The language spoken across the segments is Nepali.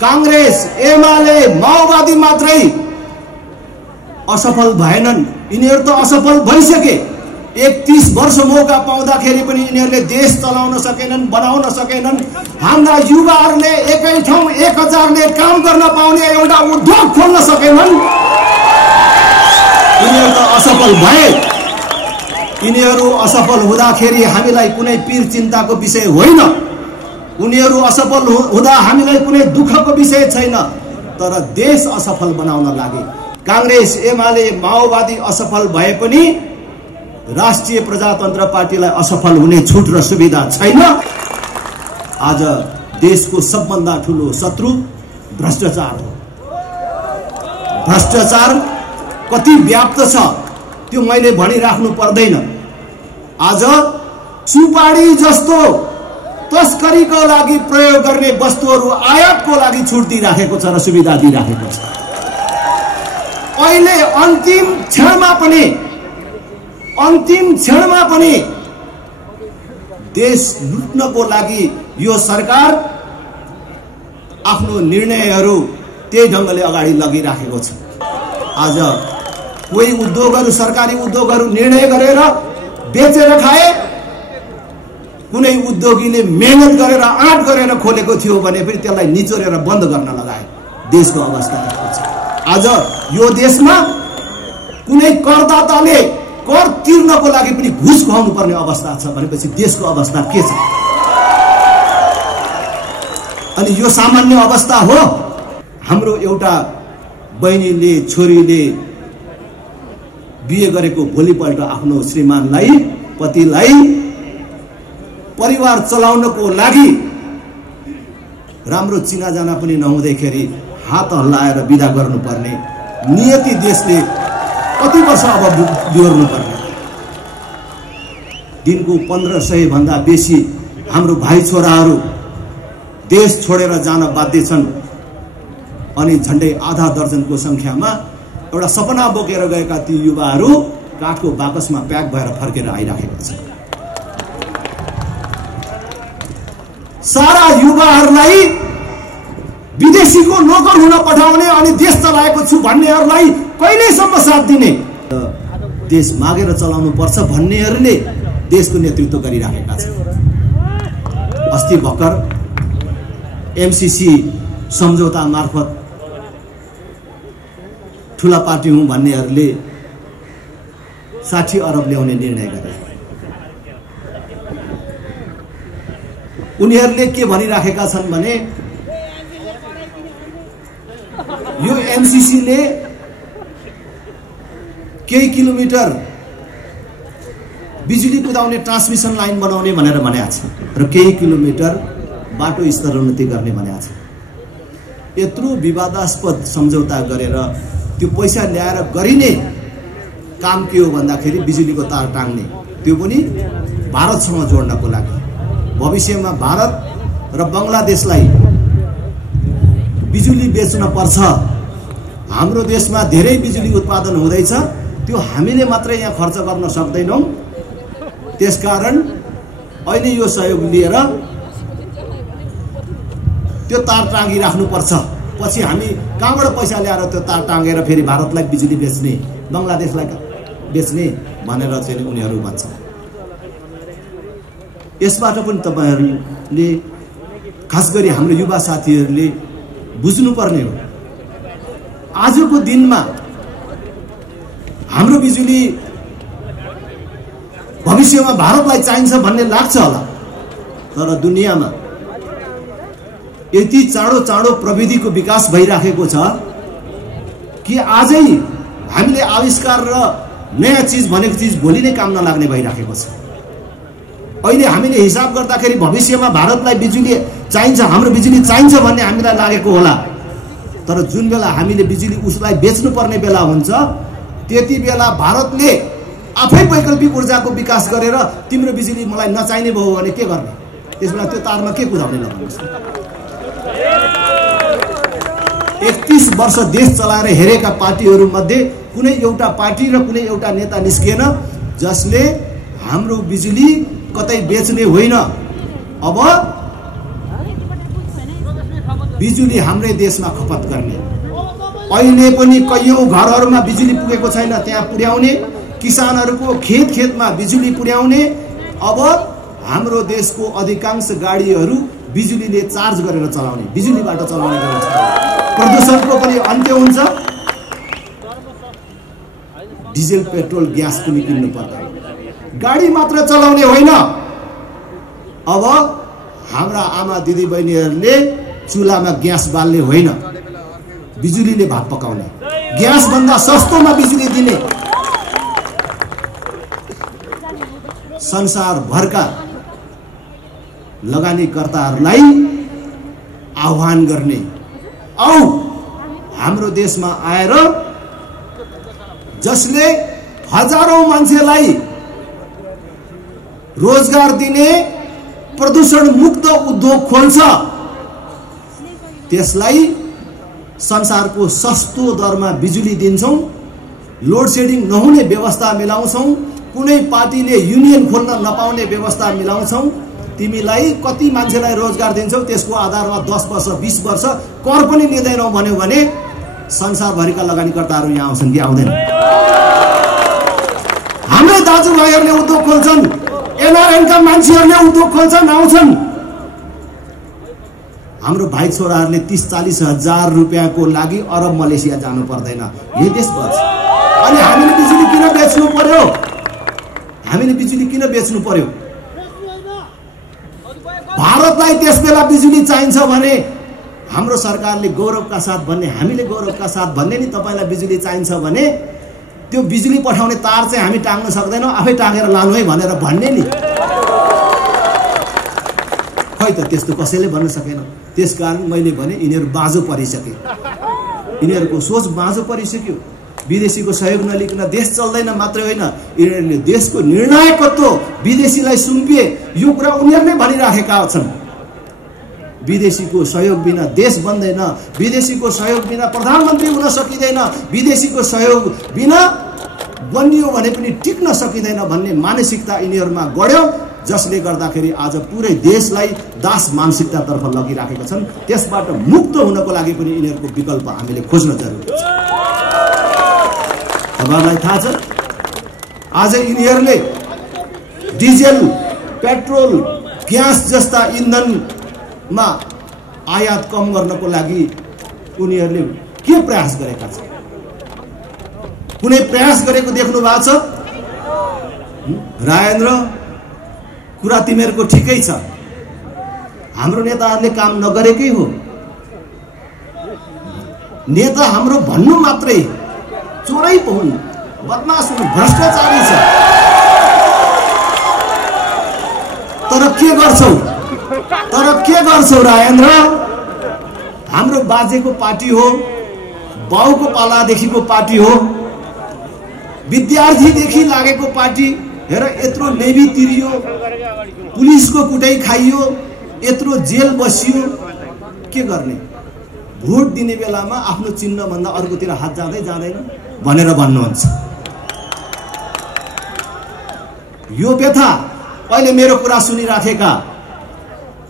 कांग्रेस, एमाले, माओवादी मात्रै असफल भएनन्। यिनीहरू त असफल भइसके। 31 वर्ष मौका पाउँदाखेरि पनि यिनीहरूले देश चलाउन सकेनन्, बनाउन सकेनन्। हाम्रा युवाहरूले एकै ठाउँ 1000ले काम गर्न पाउने एउटा उद्योग खोल्न सकेनन्। यिनीहरू त असफल भए। यिनीहरू असफल हुँदाखेरि हामीलाई कुनै पीर चिन्ताको विषय होइन। उनीहरू असफल हुँदा हामीलाई कुनै दुःखको विषय छैन। तर देश असफल बनाउन लागे। कांग्रेस, एमाले, माओवादी असफल भए पनि राष्ट्रिय प्रजातन्त्र पार्टीलाई असफल हुने छुट र सुविधा छैन। आज देशको सबभन्दा ठूलो शत्रु भ्रष्टाचार हो। भ्रष्टाचार कति व्याप्त छ त्यो मैले भनिराख्नु पर्दैन। आज सुपारी जस्तो तस्करीको लागि प्रयोग गर्ने वस्तुहरू आयातको लागि छुट दिइराखेको छ र सुविधा दिइराखेको छ। अहिले अन्तिम क्षणमा पनि देश लुट्नको लागि यो सरकार आफ्नो निर्णयहरू त्यही ढंगले अगाडि लगिराखेको छ। आज कोही उद्योगहरू, सरकारी उद्योगहरू निर्णय गरेर बेचेर खाए। कुनै उद्योगीले मेहनत गरेर आँट गरेर खोलेको थियो भने पनि त्यसलाई निचोरेर बन्द गर्न लगाए। देशको अवस्था के छ? आज यो देशमा कुनै करदाताले कर तिर्नको लागि पनि घुस खुवाउनु पर्ने अवस्था छ भनेपछि देशको अवस्था के छ? अनि यो सामान्य अवस्था हो? हाम्रो एउटा बहिनीले, छोरीले बिहे गरेको भोलिपल्ट आफ्नो श्रीमानलाई, पतिलाई परिवार चलाउनको लागि राम्रो चिनाजाना पनि नहुँदैखेरि हात हल्लाएर बिदा गर्नुपर्ने नियति देशले कति वर्ष अब बिहोर्नु पर्ने? दिनको 1500 भन्दा बेसी हाम्रो भाइ छोराहरू देश छोडेर जान बाध्य छन्। अनि झन्डै आधा दर्जनको संख्यामा एउटा सपना बोकेर गएका ती युवाहरू काठको बाकसमा प्याक भएर फर्केर आइराखेका छन्। सारा युवाहरूलाई विदेशीको नोकर हुन पठाउने अनि देश चलाएको छु भन्नेहरूलाई कहिलेसम्म साथ दिने? देश मागेर चलाउनु पर्छ भन्नेहरूले देशको नेतृत्व गरिराखेका छन्। अस्ति भर्खर एमसीसी सम्झौता मार्फत ठूला पार्टी हुँ भन्नेहरूले 60 अरब ल्याउने निर्णय गरे। उनीहरूले के भनिराखेका छन् भने यो एमसीसीले केही किलोमिटर बिजुली कुदाउने ट्रान्समिसन लाइन बनाउने भनेर भनेको छ र केही किलोमिटर बाटो स्तरोन्नति गर्ने भनेको छ। यत्रो विवादास्पद सम्झौता गरेर त्यो पैसा ल्याएर गरिने काम के हो भन्दाखेरि बिजुलीको तार टाङ्ने, त्यो पनि भारतसँग जोड्नको लागि। भविष्यमा भारत र बंगलादेशलाई बिजुली बेच्न पर्छ। हाम्रो देशमा धेरै बिजुली उत्पादन हुँदैछ, त्यो हामीले मात्रै यहाँ खर्च गर्न सक्दैनौं। त्यसकारण अहिले यो सहयोग लिएर त्यो तार टाँगिराख्नु पर्छ। पछि हामी कहाँबाट पैसा ल्याएर त्यो तार टाँगेर फेरि भारतलाई बिजुली बेच्ने, बंगलादेशलाई बेच्ने भनेर चाहिँ उनीहरू भन्छ। यसबाट पनि तपाईहरुले, खास गरी हाम्रो युवा साथीहरूले बुझ्नुपर्ने हो। आजको दिनमा हाम्रो बिजुली भविष्यमा भारतलाई चाहिन्छ भन्ने लाग्छ होला, तर दुनियाँमा यति चाँडो चाँडो प्रविधिको विकास भइराखेको छ कि आजै हामीले आविष्कार र नयाँ चीज भनेको चीज भोलि नै काम नलाग्ने भइराखेको छ। अहिले हामीले हिसाब गर्दाखेरि भविष्यमा भारतलाई बिजुली चाहिन्छ, हाम्रो बिजुली चाहिन्छ भन्ने हामीलाई लागेको होला, तर जुन बेला हामीले बिजुली उसलाई बेच्नु पर्ने बेला हुन्छ त्यति बेला भारतले आफै वैकल्पिक ऊर्जाको विकास गरेर तिम्रो बिजुली मलाई नचाहिने भयो भने के गर्ने? त्यसबेला त्यो तारमा के कुदाउने लगाउनुस्? 31 वर्ष देश चलाएर हेरेका पार्टीहरू मध्ये कुनै एउटा पार्टी र कुनै एउटा नेता निस्किएन जसले हाम्रो बिजुली कतै बेच्ने होइन, अब बिजुली हाम्रै देशमा खपत गर्ने। अहिले पनि कयौं घरहरूमा बिजुली पुगेको छैन, त्यहाँ पुर्याउने, किसानहरूको खेतमा बिजुली पुर्याउने। अब हाम्रो देशको अधिकांश गाडीहरू बिजुलीले चार्ज गरेर चलाउने, बिजुलीबाट चलाउने गर्छ। प्रदूषणको पनि अन्त्य हुन्छ। डिजेल पेट्रोल ग्यास पनि किन्नु पर्दैन। गाडी मात्र चलाउने होइन, अब हाम्रा आमा दिदी बहिनीहरूले चुलामा ग्यास बाल्ने होइन, बिजुलीले भात पकाउने, ग्यास भन्दा सस्तोमा बिजुली दिने। संसारभरका लगानीकर्ताहरूलाई आह्वान गर्ने, औ हाम्रो देशमा आएर जसले हजारौं मान्छेलाई रोजगार दिने प्रदूषण मुक्त उद्योग खोल्छ, त्यसलाई संसारको सस्तो दरमा बिजुली दिन्छौं, लोड सेडिङ नहुने व्यवस्था मिलाउँछौं, कुनै पार्टीले युनियन खोल्न नपाउने व्यवस्था मिलाउँछौं। तिमीलाई कति मान्छेलाई रोजगार दिन्छौ त्यसको आधारमा 10 वर्ष 20 वर्ष कर पनि लिँदैनौ भन्यो भने संसारभरिका लगानीकर्ताहरू यहाँ आउँछन् कि आउँदैन? हाम्रै दाजुभाइहरूले उद्योग खोल्छन्, एनआरएनका मान्छेहरूले उद्योग खोल्छन्, आउँछन्। हाम्रो भाइ छोराहरूले 30-40 हजार रुपियाँको लागि अरब मलेसिया जानु पर्दैन, यही देश बन्छ। अनि हामीले बिजुली किन बेच्नु पर्यो? हामीले बिजुली किन बेच्नु पर्यो? भारतलाई त्यसबेला बिजुली चाहिन्छ भने हाम्रो सरकारले गौरवका साथ भन्ने, हामीले गौरवका साथ भन्ने नि तपाईलाई बिजुली चाहिन्छ भने त्यो बिजुली पठाउने तार चाहिँ हामी टाङ्न सक्दैनौँ, आफै टाँगेर लानु है भनेर भन्ने नि। खै त त्यस्तो कसैले भन्न सकेन। त्यसकारण मैले भने यिनीहरू बाँझो परिसके, यिनीहरूको सोच बाँझो परिसक्यो। विदेशीको सहयोग नलिकन देश चल्दैन मात्रै होइन, यिनीहरूले देशको निर्णायकत्व विदेशीलाई सुम्पिए, यो कुरा उनीहरूले भनिराखेका छन्। विदेशीको सहयोग बिना देश बन्दैन, विदेशीको सहयोग बिना प्रधानमन्त्री हुन सकिँदैन, विदेशीको सहयोग बिना बनियो भने पनि टिक्न सकिँदैन भन्ने मानसिकता यिनीहरूमा गढ्यो, जसले गर्दाखेरि आज पुरै देशलाई दास मानसिकतातर्फ लगिराखेका छन्। त्यसबाट मुक्त हुनको लागि पनि यिनीहरूको विकल्प हामीले खोज्न जरुरी छ। तपाईहरुलाई थाहा छ, आज यिनीहरूले डिजेल, पेट्रोल, ग्यास जस्ता इन्धनमा आयात कम गर्नको लागि उनीहरूले के प्रयास गरेका छन्? कुनै प्रयास गरेको देख्नु भएको छ? राजेन्द्र, कुरा तिमीहरूको ठिकै छ, हाम्रो नेताहरूले काम नगरेकै हो। नेता हाम्रो भन्नु मात्रै, चोरै पो हुन्, बदमाश हुन्, भ्रष्टाचारी छ। तर के गर्छौ? राजेन्द्र? हाम्रो बाजेको पार्टी हो, बाउको पालादेखिको पार्टी हो, विद्यार्थीदेखि लागेको पार्टी। हेर, यत्रो नेभी तिरियो, पुलिसको कुटाई खाइयो, यत्रो जेल बसियो, के गर्ने? भोट दिने बेलामा आफ्नो चिन्ह भन्दा अर्कोतिर हात जाँदैन भनेर भन्नुहुन्छ। यो व्यथा अहिले मेरो कुरा सुनिराखेका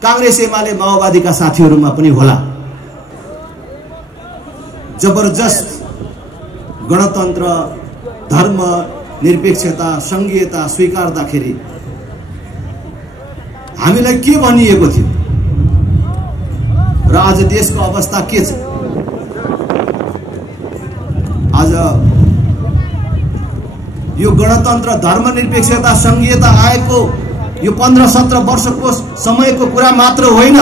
कांग्रेस, एमाले, माओवादीका साथीहरूमा पनि होला। जबरजस्त गणतन्त्र, धर्म निरपेक्षता, संघीयता स्वीकार्दाखेरि हामीलाई के भनिएको थियो र आज देशको अवस्था के छ? आज यो गणतन्त्र, धर्मनिरपेक्षता, संघीयता आएको यो 15-17 वर्षको समयको कुरा मात्र होइन।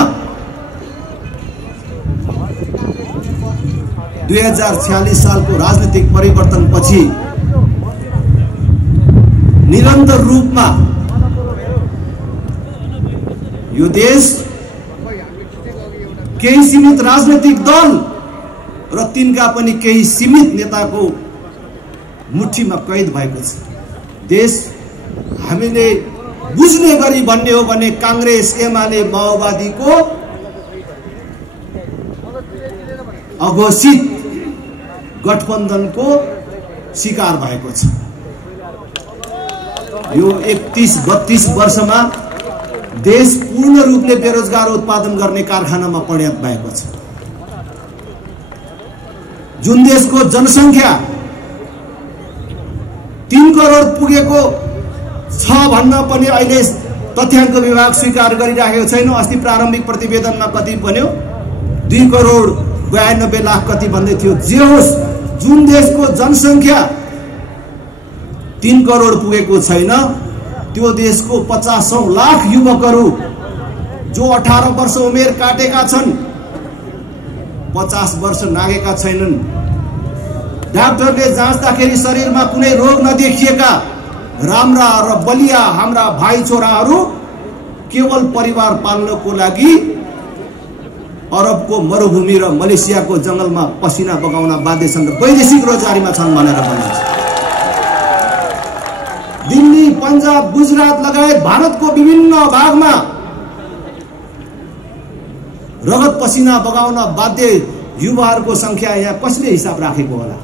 2046 सालको राजनीतिक परिवर्तनपछि निरन्तर रूपमा यो देश केही सीमित राजनीतिक दल र तिनका पनि केही सीमित नेताको मुठीमा कैद भएको छ। देश हामीले बुझ्ने गरी भन्ने हो भने कांग्रेस, एमाले, माओवादीको अघोषित गठबन्धनको शिकार भएको छ। यो 31-32 वर्षमा देश पूर्ण रूपले बेरोजगार उत्पादन गर्ने कारखानामा परिणत भएको छ। जुन देशको जनसंख्या 3 करोड पुगेको छ भन्न पनि अहिले तथ्याङ्क विभाग स्वीकार गरिराखेको छैन। अस्ति प्रारम्भिक प्रतिवेदनमा कति भन्यो, 2 करोड 92 लाख कति भन्दै थियो। जे होस्, जुन देशको जनसंख्या 3 करोड पुगेको छैन, त्यो देशको 50 लाख युवकहरू जो 18 वर्ष उमेर काटेका छन्, 50 वर्ष नागेका छैनन्, डाक्टरले जाँच्दाखेरि शरीरमा कुनै रोग नदेखिएका राम्रा र बलिया हाम्रा भाइ छोराहरू केवल परिवार पाल्नको लागि अरबको मरुभूमि र मलेसियाको जंगलमा पसिना बगाउन बाध्य छन् र वैदेशिक रोजगारीमा छन् भनेर भनिन्छ। दिल्ली, पंजाब, गुजरात लगायत भारतको विभिन्न भागमा रगत पसिना बगाउन बाध्य युवाहरूको संख्या यहाँ कसले हिसाब राखेको होला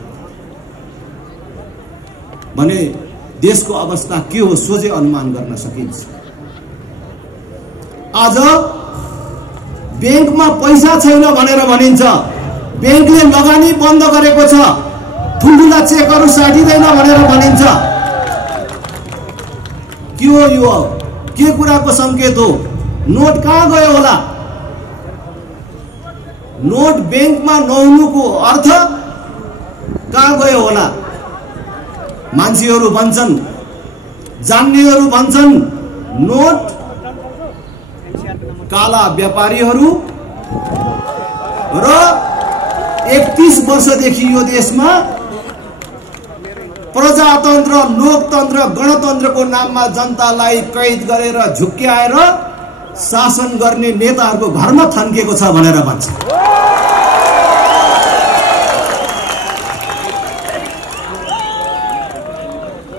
भने देशको अवस्था के हो सोझै अनुमान गर्न सकिन्छ। आज बैंकमा पैसा छैन भनेर भनिन्छ, बैंकले लगानी बन्द गरेको छ, ठुल्ठुला चेकहरू साटिँदैन भनेर भनिन्छ। के हो यो? के कुराको संकेत हो? नोट कहाँ गयो होला? नोट बैंकमा नहुनुको अर्थ कहाँ गयो होला? मान्छेहरू भन्छन्, जान्नेहरू भन्छन्, नोट काला व्यापारीहरू र 31 वर्षदेखि यो देशमा प्रजातन्त्र, लोकतन्त्र, गणतन्त्रको नाममा जनतालाई कैद गरेर झुक्क्याएर शासन गर्ने नेताहरूको घरमा थन्किएको छ भनेर भन्छ।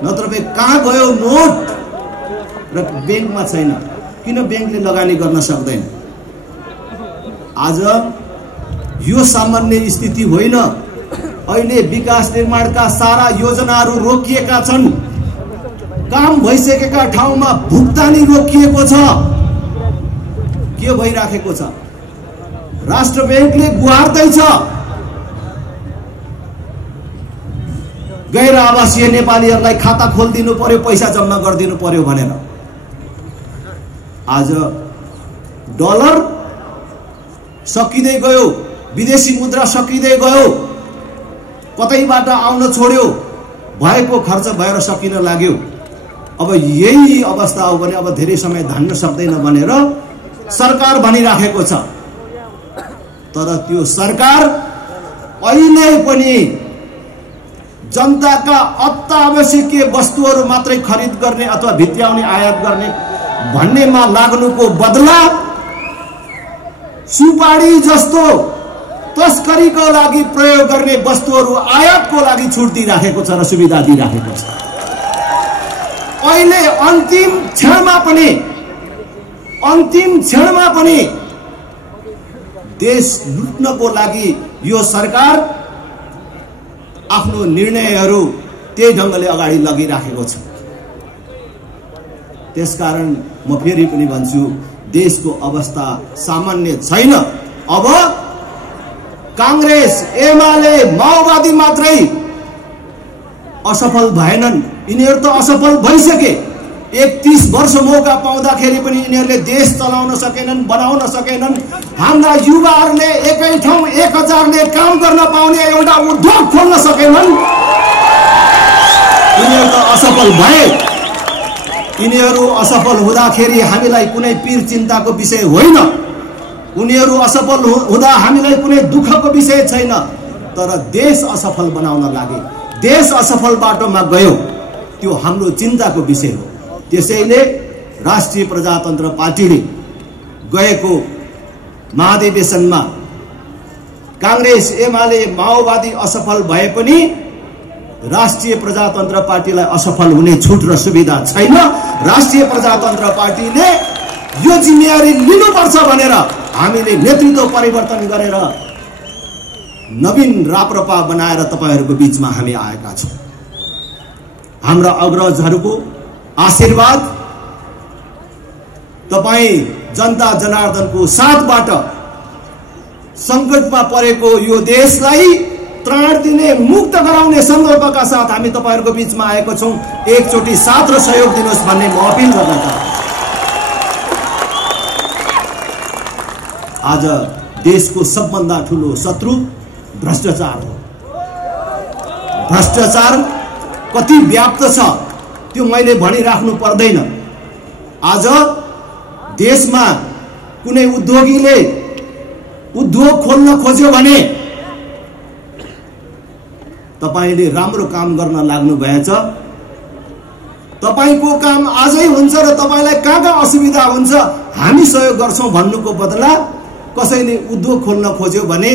नत्र कहाँ गयो नोट? र बैंकमा छैन। किन बैंकले लगानी गर्न सक्दैन? आज यो सामान्य स्थिति होइन। अहिले विकास निर्माणका सारा योजनाहरू रोकिएका छन्। काम भइसकेका ठाउँमा भुक्तानी रोकिएको छ। के भइराखेको छ? राष्ट्र बैंकले गुहार्दैछ गैर आवासीय नेपालीहरूलाई खाता खोलिदिनु पर्यो, पैसा जम्मा गरिदिनु पर्यो भनेर। आज डलर सकिँदै गयो, विदेशी मुद्रा सकिँदै गयो, कतैबाट आउन छोड्यो, भएको खर्च भएर सकिन लाग्यो। अब यही अवस्था हो भने अब धेरै समय धान्न सक्दैन भनेर सरकार भनिराखेको छ। तर त्यो सरकार अहिले पनि जनताका अत्यावश्यकीय वस्तुहरू मात्रै खरिद गर्ने अथवा भित्र्याउने, आयात गर्ने भन्नेमा लाग्नुको बदला सुपारी जस्तो तस्करीको लागि प्रयोग गर्ने वस्तुहरू आयातको लागि छुट दिइराखेको छ र सुविधा दिइराखेको छ। अहिले अन्तिम क्षणमा पनि देश लुट्नको लागि यो सरकार आफ्नो निर्णयहरू त्यही ढंगले अगाडि लगिराखेको छ। त्यसकारण म फेरि पनि भन्छु, देशको अवस्था सामान्य छैन। अब कांग्रेस, एमाले, माओवादी मात्रै असफल भएनन्, यिनीहरू त असफल भइसके। 31 वर्ष मौका पाउँदाखेरि पनि यिनीहरूले देश चलाउन सकेनन्, बनाउन सकेनन्। हाम्रा युवाहरूले एकै ठाउँ 1000ले काम गर्न पाउने एउटा उद्योग खोल्न सकेनन्। यिनीहरू त असफल भए। यिनीहरू असफल हुँदाखेरि हामीलाई कुनै पीर चिन्ताको विषय होइन। उनीहरू असफल हुँदा हामीलाई कुनै दुःखको विषय छैन। तर देश असफल बनाउन लागे, देश असफल बाटोमा गयो, त्यो हाम्रो चिन्ताको विषय हो। त्यसैले राष्ट्रिय प्रजातन्त्र पार्टीले गएको महाधिवेशनमा कांग्रेस, एमाले, माओवादी असफल भए पनि राष्ट्रिय प्रजातन्त्र पार्टीलाई असफल हुने छुट र सुविधा छैन। राष्ट्रिय प्रजातन्त्र पार्टीले यो जिम्मेवारी लिनुपर्छ भनेर हामीले नेतृत्व परिवर्तन गरेर नवीन राप्रपा बनाएर तपाईहरुको बीचमा हामी आएका छौं। हाम्रा अग्रजहरुको आशीर्वाद, तपाई जनता जनार्दनको साथबाट संकटमा परेको यो देशलाई त्राण दिने, मुक्त गराउने संकल्पका साथ हामी तपाईहरुको बीचमा आएको छौं। एकचोटी साथ र सहयोग दिनुहोस् भन्ने म अपील गर्न चाहन्छु। आज देशको सबभन्दा ठूलो शत्रु भ्रष्टाचार हो। भ्रष्टाचार कति व्याप्त छ त्यो मैले भनिराख्नु पर्दैन। आज देशमा कुनै उद्योगीले उद्योग खोल्न खोज्यो भने तपाईले राम्रो काम गर्न लाग्नु भएछ, तपाईको काम आजै हुन्छ र तपाईलाई कहाँ असुविधा हुन्छ हामी सहयोग गर्छौं भन्नुको बदला कसैले उद्योग खोल्न खोज्यो भने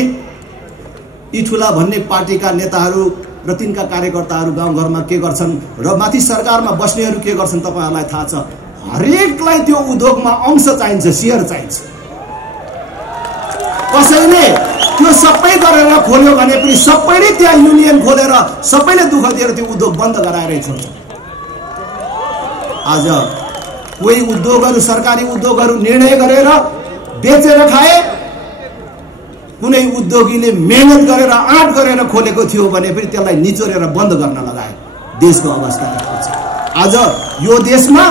यी ठूला भन्ने पार्टीका नेताहरू र तिनका कार्यकर्ताहरू गाउँघरमा के गर्छन् र माथि सरकारमा बस्नेहरू के गर्छन् तपाईहरुलाई थाहा छ। हरेकलाई त्यो उद्योगमा अंश चाहिन्छ, शेयर चाहिन्छ। कसैले त्यो सबै गरेर खोल्यो भने पनि सबैले त्यहाँ युनियन खोलेर सबैले दुःख दिएर त्यो उद्योग बन्द गराएर छोड्छ। आज कोही उद्योगहरू, सरकारी उद्योगहरू निर्णय गरेर बेचेर खाए, कुनै उद्योगीले मेहनत गरेर आँट गरेर खोलेको थियो भने पनि त्यसलाई निचोरेर बन्द गर्न लगाए। देशको अवस्था के छ? आज यो देशमा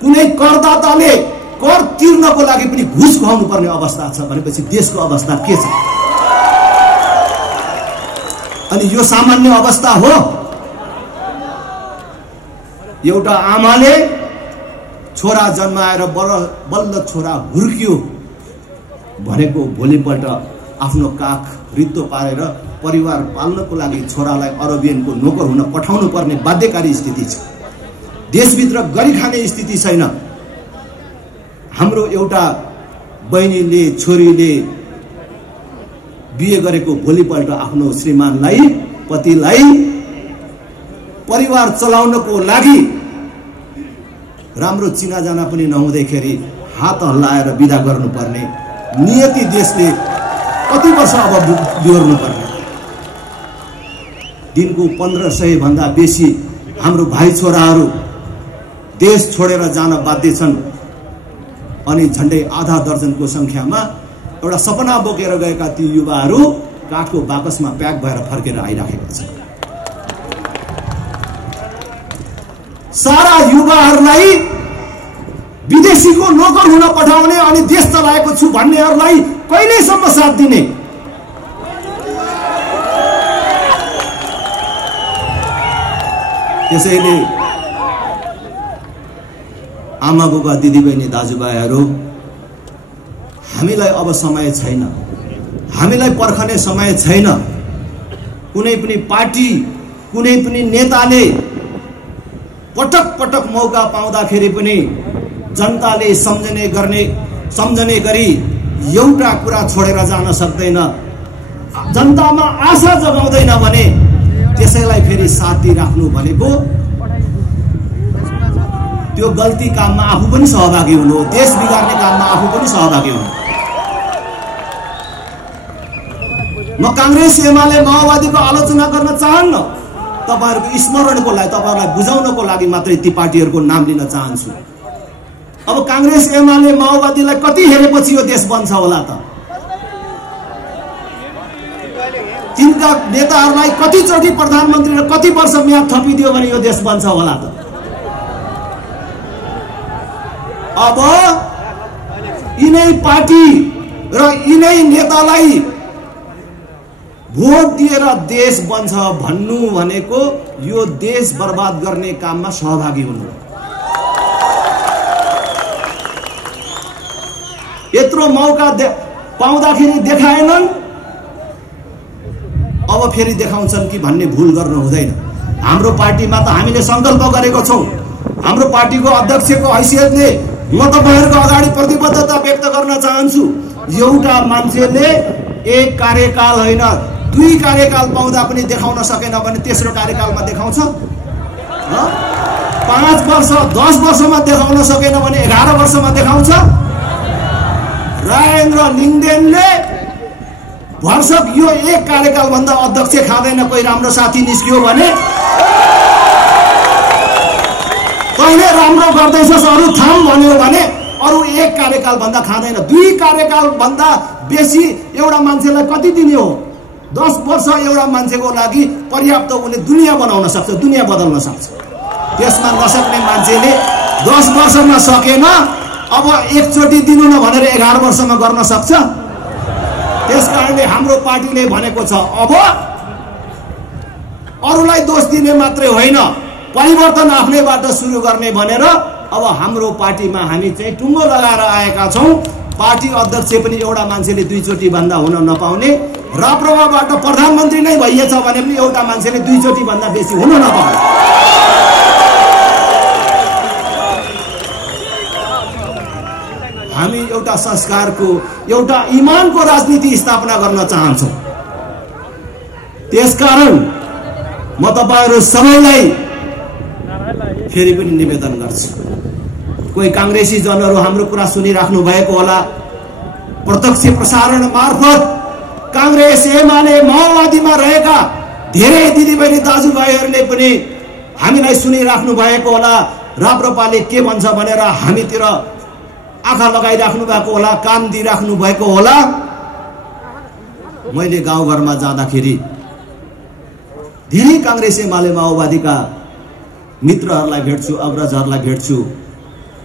कुनै करदाताले कर तिर्नको लागि पनि घुस खुवाउनु पर्ने अवस्था छ भनेपछि देशको अवस्था के छ? अनि यो सामान्य अवस्था हो? एउटा आमाले छोरा जन्माएर बल्ल छोरा हुर्कियो भनेको भोलिपल्ट आफ्नो काख रित्तो पारेर परिवार पाल्नको लागि छोरालाई अरबियनको नोकर हुन पठाउनु पर्ने बाध्यकारी स्थिति छ। देशभित्र गरी खाने स्थिति छैन। हाम्रो एउटा बहिनीले, छोरीले बिहे गरेको भोलिपल्ट आफ्नो श्रीमानलाई, पतिलाई परिवार चलाउनको लागि राम्रो चिनाजाना पनि नहुँदैखेरि हात हल्लाएर बिदा गर्नुपर्ने नियति देशले कति वर्ष अब बिहोर्नु पर्ने? दिनको 1500 भन्दा बेसी हाम्रो भाइ छोराहरू देश छोडेर जान बाध्य छन्। अनि झण्डै आधा दर्जनको संख्यामा एउटा सपना बोकेर गएका ती युवाहरू काठको बाकसमा प्याक भएर फर्केर आइराखेका छन्। सारा युवाहरूलाई विदेशीको नोकर हुन पठाउने अनि देश चलाएको छु भन्नेहरूलाई कहिलेसम्म साथ दिने? त्यसैले आमा बुबा, दिदीबहिनी, दाजुभाइहरू, हामीलाई अब समय छैन, हामीलाई पर्खने समय छैन। कुनै पनि पार्टी, कुनै पनि नेताले पटक पटक मौका पाउँदाखेरि पनि जनताले सम्झने गरी एउटा कुरा छोडेर जान सक्दैन। जनतामा आशा जगाउँदैन भने त्यसैलाई फेरि साथ दिइराख्नु भनेको त्यो गल्ती काममा आफू पनि सहभागी हुनु हो, देश बिगार्ने काममा आफू पनि सहभागी हुनु। म कांग्रेस, एमाले, माओवादीको आलोचना गर्न चाहन्न। तपाईहरुको स्मरणको लागि, तपाईहरुलाई बुझाउनको लागि मात्रै ती पार्टीहरुको नाम लिन चाहन्छु। अब कांग्रेस, एमाले, माओवादीलाई कति हेरेपछि यो देश बन्छ होला त? तिनका नेताहरूलाई कतिचोटि प्रधानमन्त्री र कति वर्ष म्याद थपिदियो भने यो देश बन्छ होला त? अब यिनै पार्टी र यिनै नेतालाई भोट दिएर देश बन्छ भन्नु भनेको यो देश बर्बाद गर्ने काममा सहभागी हुनु। यत्रो मौका पाउँदाखेरि देखाएनन्, अब फेरि देखाउँछन् कि भन्ने भूल गर्नु हुँदैन। हाम्रो पार्टीमा त हामीले संकल्प गरेको छौं। हाम्रो पार्टीको अध्यक्षको हैसियतले म तपाईहरुको अगाडि प्रतिबद्धता व्यक्त गर्न चाहन्छु। एउटा मान्छेले एक कार्यकाल होइन 2 कार्यकाल पाउँदा पनि देखाउन सकेन भने तेस्रो कार्यकालमा देखाउँछ? 5 वर्ष 10 वर्षमा देखाउन सकेन भने 11 वर्षमा देखाउँछ? राजेन्द्र लिङ्गदेनले वर्षक यो एक कार्यकाल भन्दा अध्यक्ष खाँदैन कोही राम्रो साथी निस्कियो भने कहिले राम्रो गर्दैछस् अरु थाम भन्यो भने अरु एक कार्यकाल भन्दा खाँदैन। 2 कार्यकाल भन्दा बेसी एउटा मान्छेलाई कति दिने हो? 10 वर्ष एउटा मान्छेको लागि पर्याप्त उले दुनिया बनाउन सक्छ, दुनिया बदल्न सक्छ। त्यसमा नसक्ने मान्छेले 10 वर्षमा सकेन, अब एकचोटि दिनु न भनेर 11 वर्षमा गर्न सक्छ। त्यसकारणले हाम्रो पार्टीले भनेको छ, अब अरूलाई दोष दिने मात्रै होइन, परिवर्तन आफ्नैबाट सुरु गर्ने भनेर अब हाम्रो पार्टीमा हामी चाहिँ टुङ्गो लगाएर आएका छौँ। पार्टी अध्यक्ष पनि एउटा मान्छेले 2 चोटि भन्दा हुन नपाउने, राप्रपाबाट प्रधानमन्त्री नै भइएछ भने पनि एउटा मान्छेले 2 चोटि भन्दा बेसी हुन नपाउने। हामी एउटा संस्कारको, एउटा इमानको राजनीति स्थापना गर्न चाहन्छौँ। त्यसकारण म तपाईहरु सबैलाई फेरि पनि निवेदन गर्छु, कोही कांग्रेसी जनहरू हाम्रो कुरा सुनिराख्नु भएको होला, प्रत्यक्ष प्रसारण मार्फत कांग्रेस एमाले माओवादीमा रहेका धेरै दिदीबहिनी दाजुभाइहरूले पनि हामीलाई सुनिराख्नु भएको होला, राप्रपाले के भन्छ भनेर हामीतिर आँखा लगाइराख्नु भएको होला, कान दिइराख्नु भएको होला। मैले गाउँघरमा जाँदाखेरि धेरै कांग्रेस एमाले माओवादीका मित्रहरूलाई भेट्छु, अग्रजहरूलाई भेट्छु।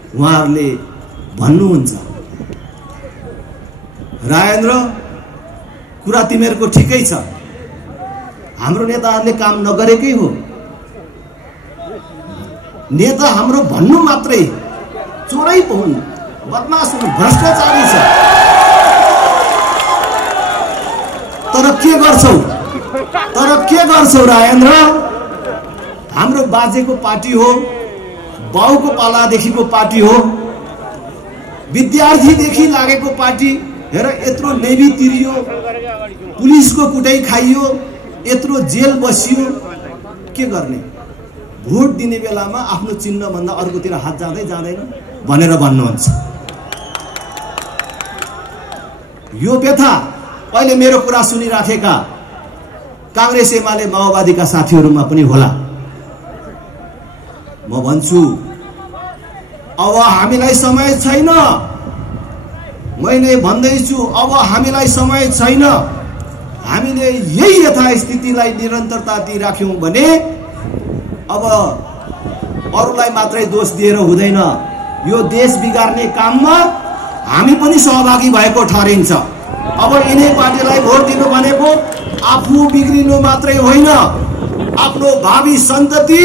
उहाँहरूले भन्नुहुन्छ, राजेन्द्र कुरा तिमीहरूको ठिकै छ, हाम्रो नेताहरूले काम नगरेकै हो। नेता हाम्रो भन्नु मात्रै चोरै पो हुन्, बदमास हुन्, भ्रष्टाचारी छ। तर के गर्छौ राजेन्द्र? हाम्रो बाजेको पार्टी हो, बाउको पालादेखिको पार्टी हो, विद्यार्थीदेखि लागेको पार्टी। हेर यत्रो नेभी तिरियो, पुलिसको कुटाइ खाइयो, यत्रो जेल बसियो, के गर्ने? भोट दिने बेलामा आफ्नो चिन्ह भन्दा अर्कोतिर हात जाँदैन भनेर भन्नुहुन्छ। यो व्यथा अहिले मेरो कुरा सुनिराखेका कांग्रेस एमाले माओवादीका साथीहरूमा पनि होला। म भन्छु, अब हामीलाई समय छैन। मैले भन्दैछु, अब हामीलाई समय छैन। हामीले यही यथास्थितिलाई निरन्तरता दिइराख्यौं भने अब अरूलाई मात्रै दोष दिएर हुँदैन। यो देश बिगार्ने काममा हामी पनि सहभागी भएको ठहरिन्छ। अब यिनै पार्टीलाई भोट दिनु भनेको आफू बिग्रिनु मात्रै होइन, आफ्नो भावी सन्तति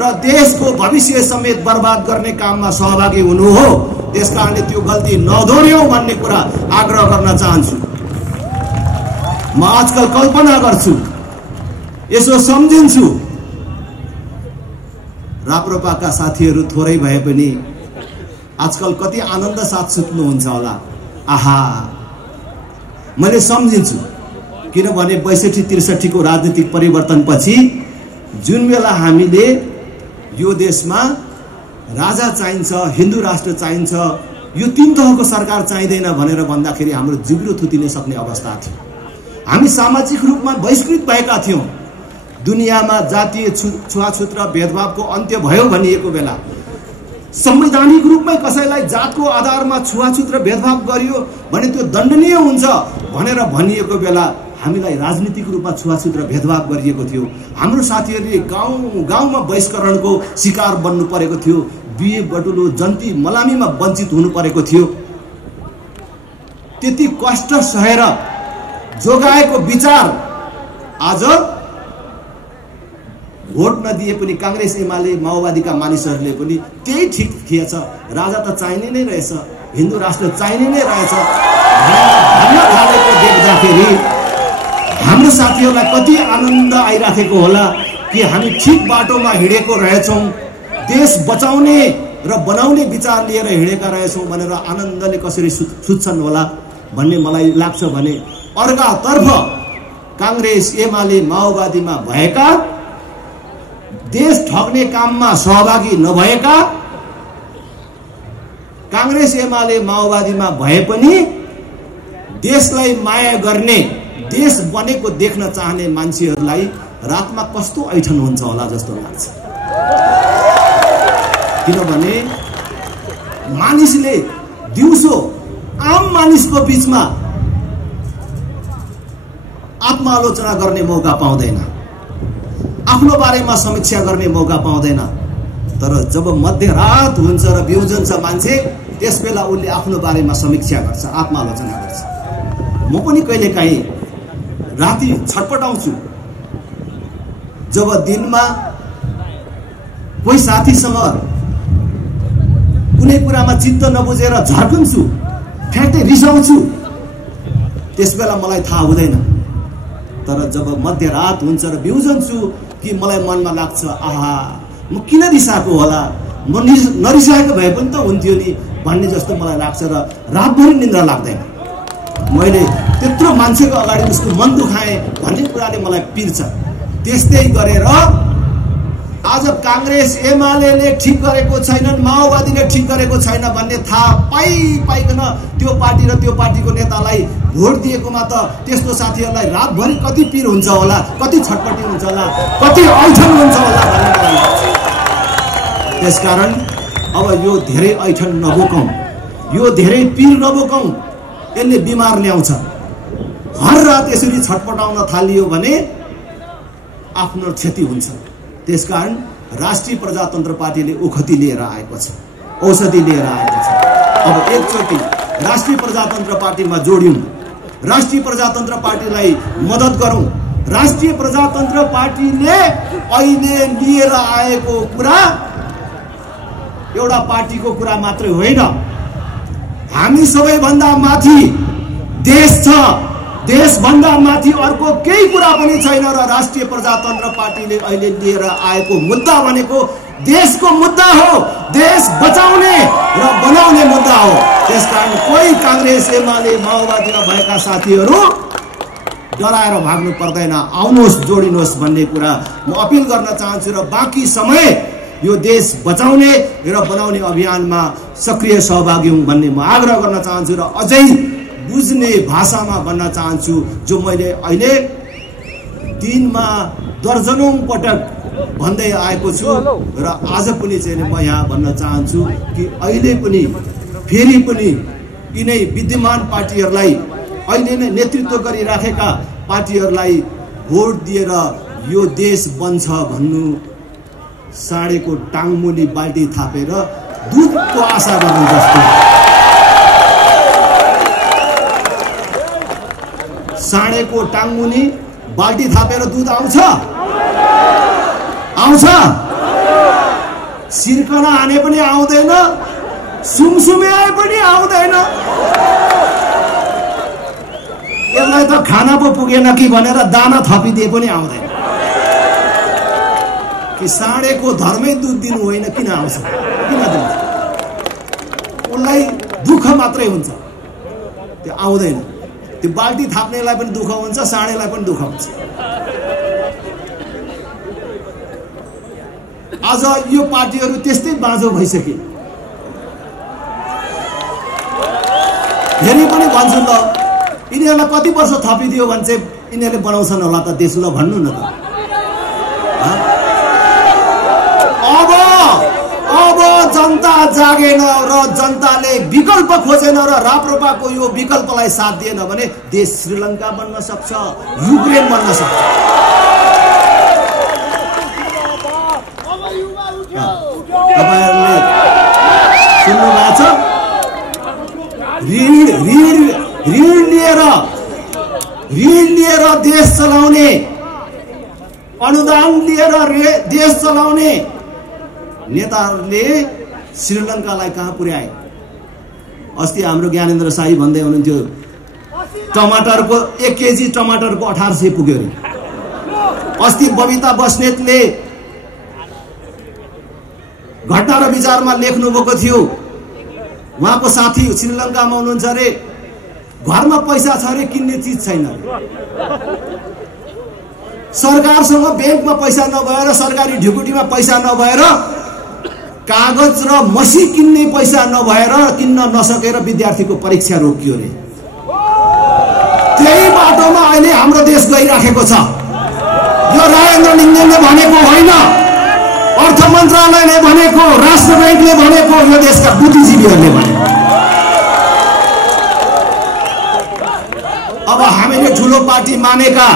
र देशको भविष्य समेत बर्बाद गर्ने काममा सहभागी हुनु हो। त्यसकारणले त्यो गल्ती नदोहोर्यौं भन्ने कुरा आग्रह गर्न चाहन्छु। म आजकल कल्पना गर्छु, यसो सम्झिन्छु, राप्रपाका साथीहरू थोरै भए पनि आजकल कति आनन्द साथ सुत्नुहुन्छ होला। आहा, मैले सम्झिन्छु, किनभने 62-63 को राजनीतिक परिवर्तनपछि जुन बेला हामीले यो देशमा राजा चाहिन्छ, हिन्दू राष्ट्र चाहिन्छ, यो 3 तहको सरकार चाहिँदैन भनेर भन्दाखेरि हाम्रो जिब्रो थुतिन सक्ने अवस्था थियो। हामी सामाजिक रूपमा बहिष्कृत भएका थियौं। दुनियामा जातीय छुवाछुत र भेदभावको अन्त्य भयो भनिएको बेला, संवैधानिक रूपमै कसैलाई जातको आधारमा छुवाछुत र भेदभाव गरियो भने त्यो दण्डनीय हुन्छ भनेर भनिएको बेला हामीलाई राजनीतिक रूपमा छुवाछुत र भेदभाव गरिएको थियो। हाम्रो साथीहरूले गाउँमा बहिष्करणको शिकार बन्नु परेको थियो, बिहे बटुलो जन्ती मलामीमा वञ्चित हुनु परेको थियो। त्यति कष्ट सहेर जोगाएको विचार आज भोट नदिए पनि कांग्रेस एमाले माओवादीका मानिसहरूले पनि त्यही ठिक थिएछ, राजा त चाहिने नै रहेछ, हिन्दू राष्ट्र चाहिने नै रहेछ भन्न थालेको देख्दाखेरि हाम्रो साथीहरूलाई कति आनन्द आइराखेको होला कि हामी ठिक बाटोमा हिँडेको रहेछौं, देश बचाउने र बनाउने विचार लिएर हिँडेका रहेछौं भनेर आनन्दले कसरी सुत्छन् होला भन्ने मलाई लाग्छ। भने अर्कातर्फ कांग्रेस एमाले माओवादीमा भएका, देश ठग्ने काममा सहभागी नभएका, कांग्रेस एमाले माओवादीमा भए पनि देशलाई माया गर्ने, देश बनेको देख्न चाहने मान्छेहरूलाई रातमा कस्तो ऐठन हुन्छ होला जस्तो लाग्छ। किनभने मानिसले दिउँसो आम मानिसको बीचमा आत्मालोचना गर्ने मौका पाउँदैन, आफ्नो बारेमा समीक्षा गर्ने मौका पाउँदैन। तर जब मध्यरात हुन्छ र बिउजन्छ मान्छे, त्यसबेला उसले आफ्नो बारेमा समीक्षा गर्छ, आत्मालोचना गर्छ। म पनि कहिलेकाहीँ राति छटपटाउँछु जब दिनमा कोही साथीसँग कुनै कुरामा चित्त नबुझेर झर्कन्छु, फ्याट्टै रिसाउँछु, त्यसबेला मलाई थाहा हुँदैन। तर जब मध्यरात हुन्छ र बिउजन्छु कि मलाई मनमा लाग्छ, आहा म किन रिसाएको होला, म नरिसाएको भए पनि त हुन्थ्यो नि भन्ने जस्तो मलाई लाग्छ र रातभरि निन्द्रा लाग्दैन। मैले त्यत्रो मान्छेको अगाडि उसको मन दुखाएँ भन्ने कुराले मलाई पिर्छ। त्यस्तै गरेर आज कांग्रेस एमाले ठिक गरेको छैनन्, माओवादीले ठिक गरेको छैन भन्ने थाहा पाइकन त्यो पार्टी र त्यो पार्टीको नेतालाई भोट दिएकोमा त त्यस्तो साथीहरूलाई रातभरि कति पिर हुन्छ होला, कति छटपटी हुन्छ होला, कति ऐठन हुन्छ होला भन्ने मलाई लाग्छ। त्यसकारण अब यो धेरै ऐठन नबोकौं, यो धेरै पिर नबोकौं, यसले बिमार ल्याउँछ। हर रात यसरी छटपटाउन थालियो भने आफ्नो क्षति हुन्छ। त्यसकारण राष्ट्रिय प्रजातन्त्र पार्टीले ओखती लिएर आएको छ, औषधि लिएर आएको छ। अब एकचोटि राष्ट्रिय प्रजातन्त्र पार्टीमा जोड्यौं, राष्ट्रिय प्रजातन्त्र पार्टीलाई मद्दत गरौं। राष्ट्रिय प्रजातन्त्र पार्टीले अहिले लिएर आएको कुरा एउटा पार्टीको कुरा मात्रै होइन, हामी सबैभन्दा माथि देश छ, देशभन्दा माथि अर्को केही कुरा पनि छैन। र राष्ट्रिय प्रजातन्त्र पार्टीले अहिले लिएर आएको मुद्दा भनेको देशको मुद्दा हो, देश बचाउने र बनाउने मुद्दा हो। त्यसकारण कोही कांग्रेस एमाले माओवादीमा भएका साथीहरू डराएर भाग्नु पर्दैन, आउनुहोस् जोडिनुहोस् भन्ने कुरा म अपिल गर्न चाहन्छु। र बाँकी समय यो देश बचाउने र बनाउने अभियानमा सक्रिय सहभागी हुँ भन्ने म आग्रह गर्न चाहन्छु र अझै बुझ्ने भाषामा भन्न चाहन्छु, जो मैले अहिले दिनमा दर्जनौं पटक भन्दै आएको छु र आज पनि चाहिँ म यहाँ भन्न चाहन्छु कि अहिले पनि फेरि पनि यिनै विद्यमान पार्टीहरूलाई, अहिले नै नेतृत्व गरिराखेका पार्टीहरूलाई भोट दिएर यो देश बन्छ भन्नु साँडेको टाङमुनि बाल्टी थापेर दुधको आशा गर्नु जस्तो। साँडेको टाङमुनि बाल्टी थापेर दुध आउँछ? आउँछ? सिर्कना हाने पनि आउँदैन, सुमसुमे आए पनि आउँदैन। यसलाई त खाना पो पुगेन कि भनेर दाना थपिदिए पनि आउँदैन। कि साँडेको धर्मै दुध दिनु होइन, किन आउँछ? किन दिन्छ? उनलाई दुःख मात्रै हुन्छ, त्यो आउँदैन। त्यो बाल्टी थाप्नेलाई पनि दुःख हुन्छ, साँडेलाई पनि दुःख हुन्छ। आज यो पार्टीहरू त्यस्तै बाँझो भइसके। फेरि पनि भन्छु त, यिनीहरूलाई कति वर्ष थपिदियो भने चाहिँ यिनीहरूले बनाउँछन् होला त देश, ल भन्नु न त। अब जनता जागेन र जनताले विकल्प खोजेन र राप्रपाको यो विकल्पलाई साथ दिएन भने देश श्रीलङ्का बन्न सक्छ, युक्रेन बन्न सक्छ। तपाईहरुले सुन्नु भएको छ? ऋण लिएर देश चलाउने, अनुदान लिएर देश चलाउने नेताहरूले श्रीलङ्कालाई कहाँ पुर्याए? अस्ति हाम्रो ज्ञानेन्द्र शाही भन्दै हुनुहुन्थ्यो, टमाटरको 1 केजी टमाटरको 1800 पुग्यो अरे। अस्ति बबिता बस्नेतले घटना र विचारमा लेख्नु भएको थियो, उहाँको साथी श्रीलङ्कामा हुनुहुन्छ अरे, घरमा पैसा छ अरे, किन्ने चिज छैन। सरकारसँग ब्याङ्कमा पैसा नभएर, सरकारी ढुकुटीमा पैसा नभएर, कागज र मसी किन्ने पैसा नभएर, किन्न नसकेर विद्यार्थीको परीक्षा रोकियो रे। त्यही बाटोमा अहिले हाम्रो देश गइराखेको छ। यो राजेन्द्र लिङ्गदेनले भनेको होइन, अर्थ मन्त्रालयले भनेको, राष्ट्र ब्याङ्कले भनेको, यो देशका बुद्धिजीवीहरूले भनेको। अब हामी अहिले ठुलो पार्टी मानेका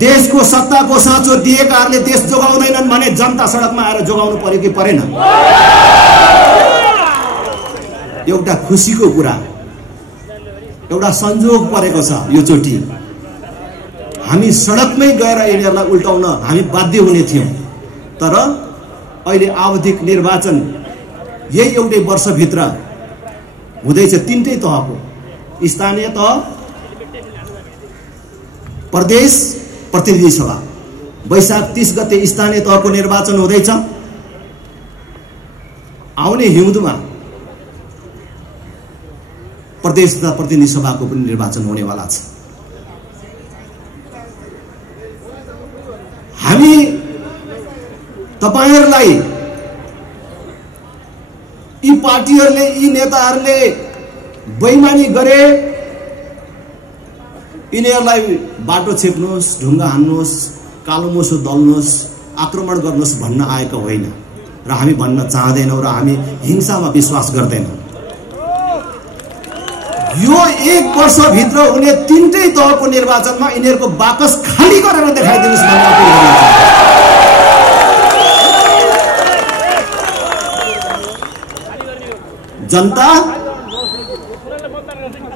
देशको सत्ताको साँचो दिएकाहरूले देश जोगाउँदैनन् भने जनता सडकमा आएर जोगाउनु पर्यो कि परेन? एउटा खुसीको कुरा, एउटा संजोग परेको छ यो चोटि। हामी सडकमै गएर यिनीहरूलाई उल्टाउन हामी बाध्य हुने थियौं, तर अहिले आवधिक निर्वाचन यही एउटै वर्षभित्र हुँदैछ। तीनटै तहको, स्थानीय तह, प्रदेश, प्रतिनिधि सभा। वैशाख 30 गते स्थानीय तहको निर्वाचन हुँदैछ। आउने हिउँदमा प्रदेश तथा प्रतिनिधि सभाको पनि निर्वाचन हुनेवाला छ। हामी तपाईहरुलाई, यी पार्टीहरुले, यी नेताहरुले बेइमानी गरे, यिनीहरूलाई बाटो छेक्नुहोस्, ढुङ्गा हान्नुहोस्, कालो मोसो दल्नुहोस्, आक्रमण गर्नुहोस् भन्न आएको होइन र हामी भन्न चाहदैनौं र हामी हिंसामा विश्वास गर्दैनौं। यो एक वर्षभित्र हुने तीनटै तहको निर्वाचनमा यिनीहरूको बाकस खाली गरेर देखाइदिनुहोस् भन्ने अपील गर्न चाहन्छु। जनता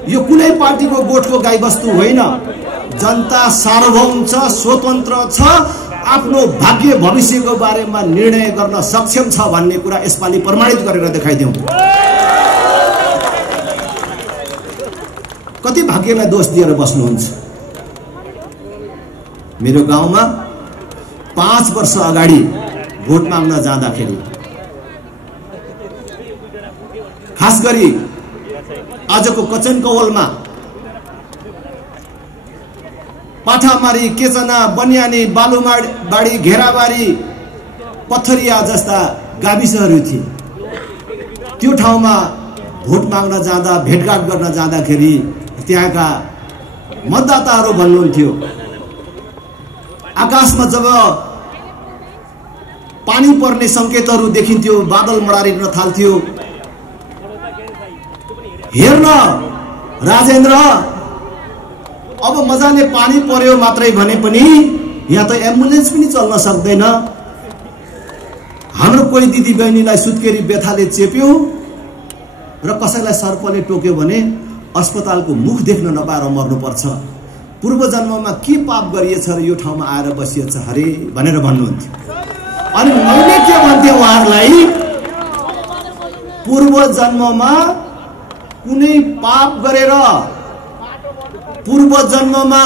यो कुनै पार्टीको गोठको गाईबस्तु होइन। जनता सार्वभौम छ, स्वतन्त्र छ, आफ्नो भाग्य भविष्यको बारेमा निर्णय गर्न सक्षम छ भन्ने कुरा यसपालि प्रमाणित गरेर देखाइदिउँ। कति भाग्यलाई दोष दिएर बस्नुहुन्छ? मेरो गाउँमा 5 वर्ष अगाडि भोट माग्न जाँदाखेरि, खास गरी आजको कचन कवलमा पाठामारी, केचना, बनियानी, बालुमाडी, घेराबारी, पत्थरिया जस्ता गाविसहरू थिए। त्यो ठाउँमा भोट माग्न जाँदा, भेटघाट गर्न जाँदाखेरि त्यहाँका मतदाताहरू भन्नुहुन्थ्यो, आकाशमा जब पानी पर्ने संकेतहरू देखिन्थ्यो, बादल मडारिन थाल्थ्यो, हेर्न राजेन्द्र, अब मजाले पानी पर्यो मात्रै भने पनि यहाँ त एम्बुलेन्स पनि चल्न सक्दैन। हाम्रो कोही दिदी बहिनीलाई सुत्केरी बेथाले चेप्यो र कसैलाई सर्पले टोक्यो भने अस्पतालको मुख देख्न नपाएर मर्नुपर्छ। पूर्व जन्ममा के पाप गरिएछ र यो ठाउँमा आएर बसिएछ हरे भनेर भन्नुहुन्थ्यो। अनि मैले के भन्थे उहाँहरूलाई, पूर्व जन्ममा कुनै पाप गरेर, पूर्व जन्ममा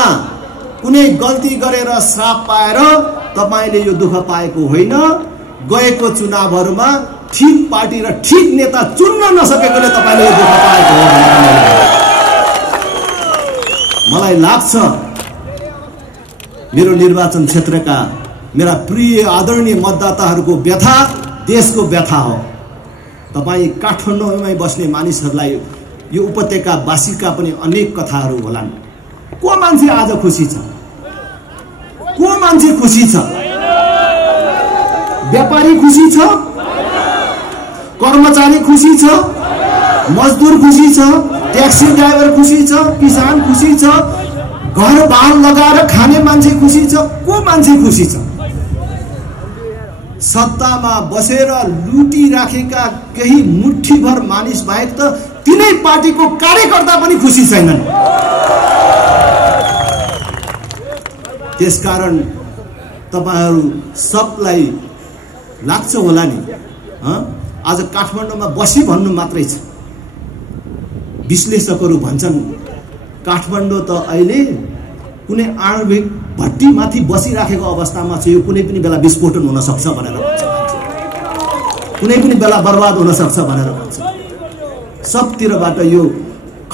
कुनै गल्ती गरेर श्राप पाएर तपाईले यो दुःख पाएको होइन। गएको चुनावहरूमा ठीक पार्टी र ठीक नेता चुन्न नसकेकोले तपाईले यो दुःख पाएको हो। मलाई लाग्छ मेरो निर्वाचन क्षेत्रका मेरा प्रिय आदरणीय मतदाताहरूको व्यथा देशको व्यथा हो। तपाई काठमाडौँमै बस्ने मानिसहरूलाई, यो उपत्यका वासीका पनि अनेक कथाहरू होलान्। को मान्छे आज खुसी छ? को मान्छे खुसी छ? व्यापारी खुसी छ? कर्मचारी खुसी छ? मजदुर खुसी छ? ट्याक्सी ड्राइभर खुसी छ? किसान खुसी छ? घर बार लगाएर खाने मान्छे खुसी छ? को मान्छे खुसी छ? सत्तामा बसेर लुटी राखेका केही मुठ्ठीभर मानिस बाहेक त तिनै पार्टीको कार्यकर्ता पनि खुसी छैनन्। त्यसकारण तपाईहरु सबलाई लाग्छ होला नि, आज काठमाडौँमा बसी भन्नु मात्रै छ। विश्लेषकहरू भन्छन् काठमाडौँ त अहिले कुनै आणविक भट्टी माथि बसिराखेको अवस्थामा छ, यो कुनै पनि बेला विस्फोटन हुन सक्छ भनेर भन्छ, कुनै पनि बेला बर्बाद हुन सक्छ भनेर भन्छ, सबतिरबाट यो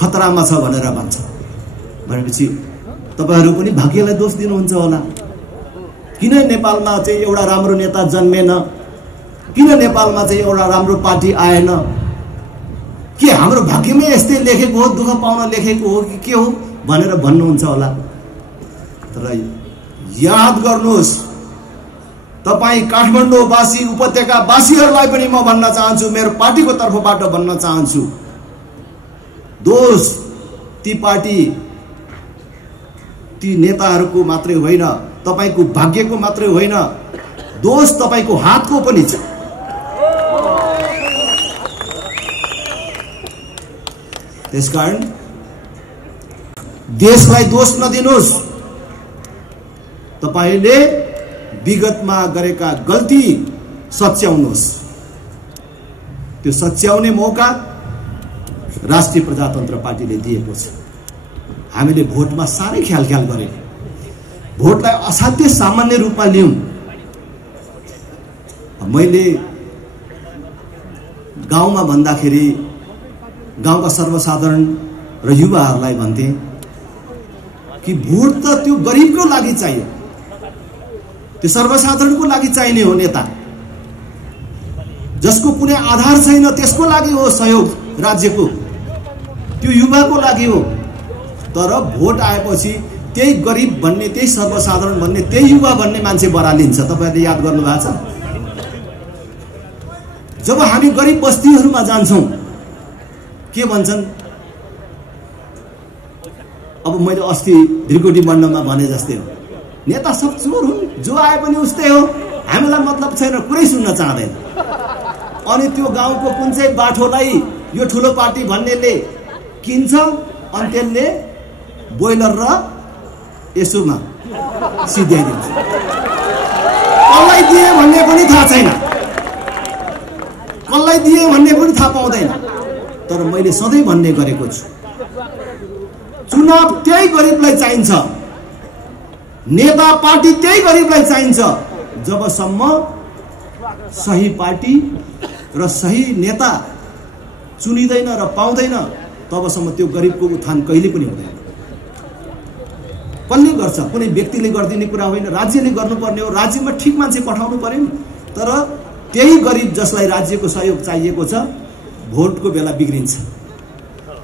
खतरामा छ भनेर भन्छ। भनेपछि तपाईहरु पनि भाग्यलाई दोष दिनुहुन्छ होला। किन नेपालमा चाहिँ एउटा राम्रो नेता जन्मेन? किन नेपालमा चाहिँ एउटा राम्रो पार्टी आएन? के हाम्रो भाग्यमै यस्तै लेखेको हो, दुःख पाउन लेखेको हो कि के हो भनेर भन्नुहुन्छ होला। तर याद गर्नुहोस्, तपाई काठमाडौँवासी, उपत्यकावासीहरूलाई पनि म भन्न चाहन्छु, मेरो पार्टीको तर्फबाट भन्न चाहन्छु, दोष ती पार्टी ती नेताहरूको मात्रै होइन, तपाईको भाग्यको मात्रै होइन, दोष तपाईको हातको पनि छ। त्यसकारण देशलाई दोष नदिनुहोस्। तपाईले विगतमा गरेका गल्ती सच्याउनुहोस्। त्यो सच्याउने मौका राष्ट्रिय प्रजातन्त्र पार्टीले दिएको छ। हामीले भोटमा साह्रै ख्याल गरे, भोटलाई असाध्य सामान्य रूपमा लियौं। मैले गाउँमा भन्दाखेरि गाउँका सर्वसाधारण र युवाहरूलाई भन्थे कि भोट त त्यो गरिबको लागि चाहियो, त्यो सर्वसाधारणको लागि चाहिने हो नेता। जसको कुनै आधार छैन त्यसको लागि हो सहयोग राज्यको, त्यो युवाको लागि हो। तर भोट आएपछि त्यही गरिब भन्ने, त्यही सर्वसाधारण भन्ने, त्यही युवा भन्ने मान्छे बरालिन्छ। तपाईहरुले याद गर्नु भएको छ? जब हामी गरिब बस्तीहरूमा जान्छौं के भन्छन्? अब मैले अस्ति ढिरकोटी मण्डलमा भने जस्तै हो, नेता सब चोर हुन्, जो आए पनि उस्तै हो, हामीलाई मतलब छैन, कुरै सुन्न चाहदैन। अनि त्यो गाउँको कुन चाहिँ बाठोलाई यो ठुलो पार्टी भन्नेले किन्छ, अनि त्यसले बोइलर र यसोमा सिध्याइदिन्छ। कसलाई दिए भन्ने पनि थाहा छैन, कसलाई दिए भन्ने पनि थाहा पाउँदैन। तर मैले सधैँ भन्ने गरेको छु, चुनाव त्यही गरिबलाई चाहिन्छ, नेता पार्टी त्यही गरिबलाई चाहिन्छ। जबसम्म सही पार्टी र सही नेता चुनिदैन र पाउँदैन, तबसम्म त्यो गरिबको उत्थान कहिले पनि हुँदैन। कसले गर्छ? कुनै व्यक्तिले गरिदिने कुरा होइन, राज्यले गर्नुपर्ने हो। राज्यमा ठिक मान्छे पठाउनु पर्यो। तर त्यही गरिब जसलाई राज्यको सहयोग चाहिएको छ, भोटको बेला बिग्रिन्छ।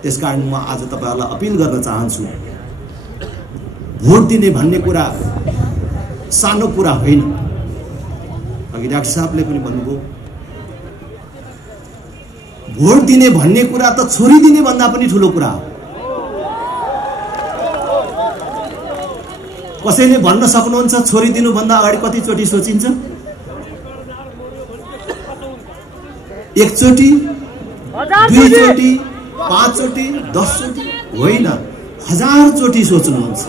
त्यसकारण म आज तपाईहरुलाई अपिल गर्न चाहन्छु, भोट दिने भन्ने कुरा सानो कुरा होइन। अघि डाक्टर साहबले पनि भन्नुभयो, भोट दिने भन्ने कुरा त छोरी दिने भन्दा पनि ठूलो कुरा हो। कसैले भन्न सक्नुहुन्छ छोरी दिनु भन्दा अगाडि कति चोटी सोचिन्छ? एकचोटी, दुईचोटी, 5 चोटी, 10 चोटी होइन, 1000 चोटी सोच्नुहुन्छ।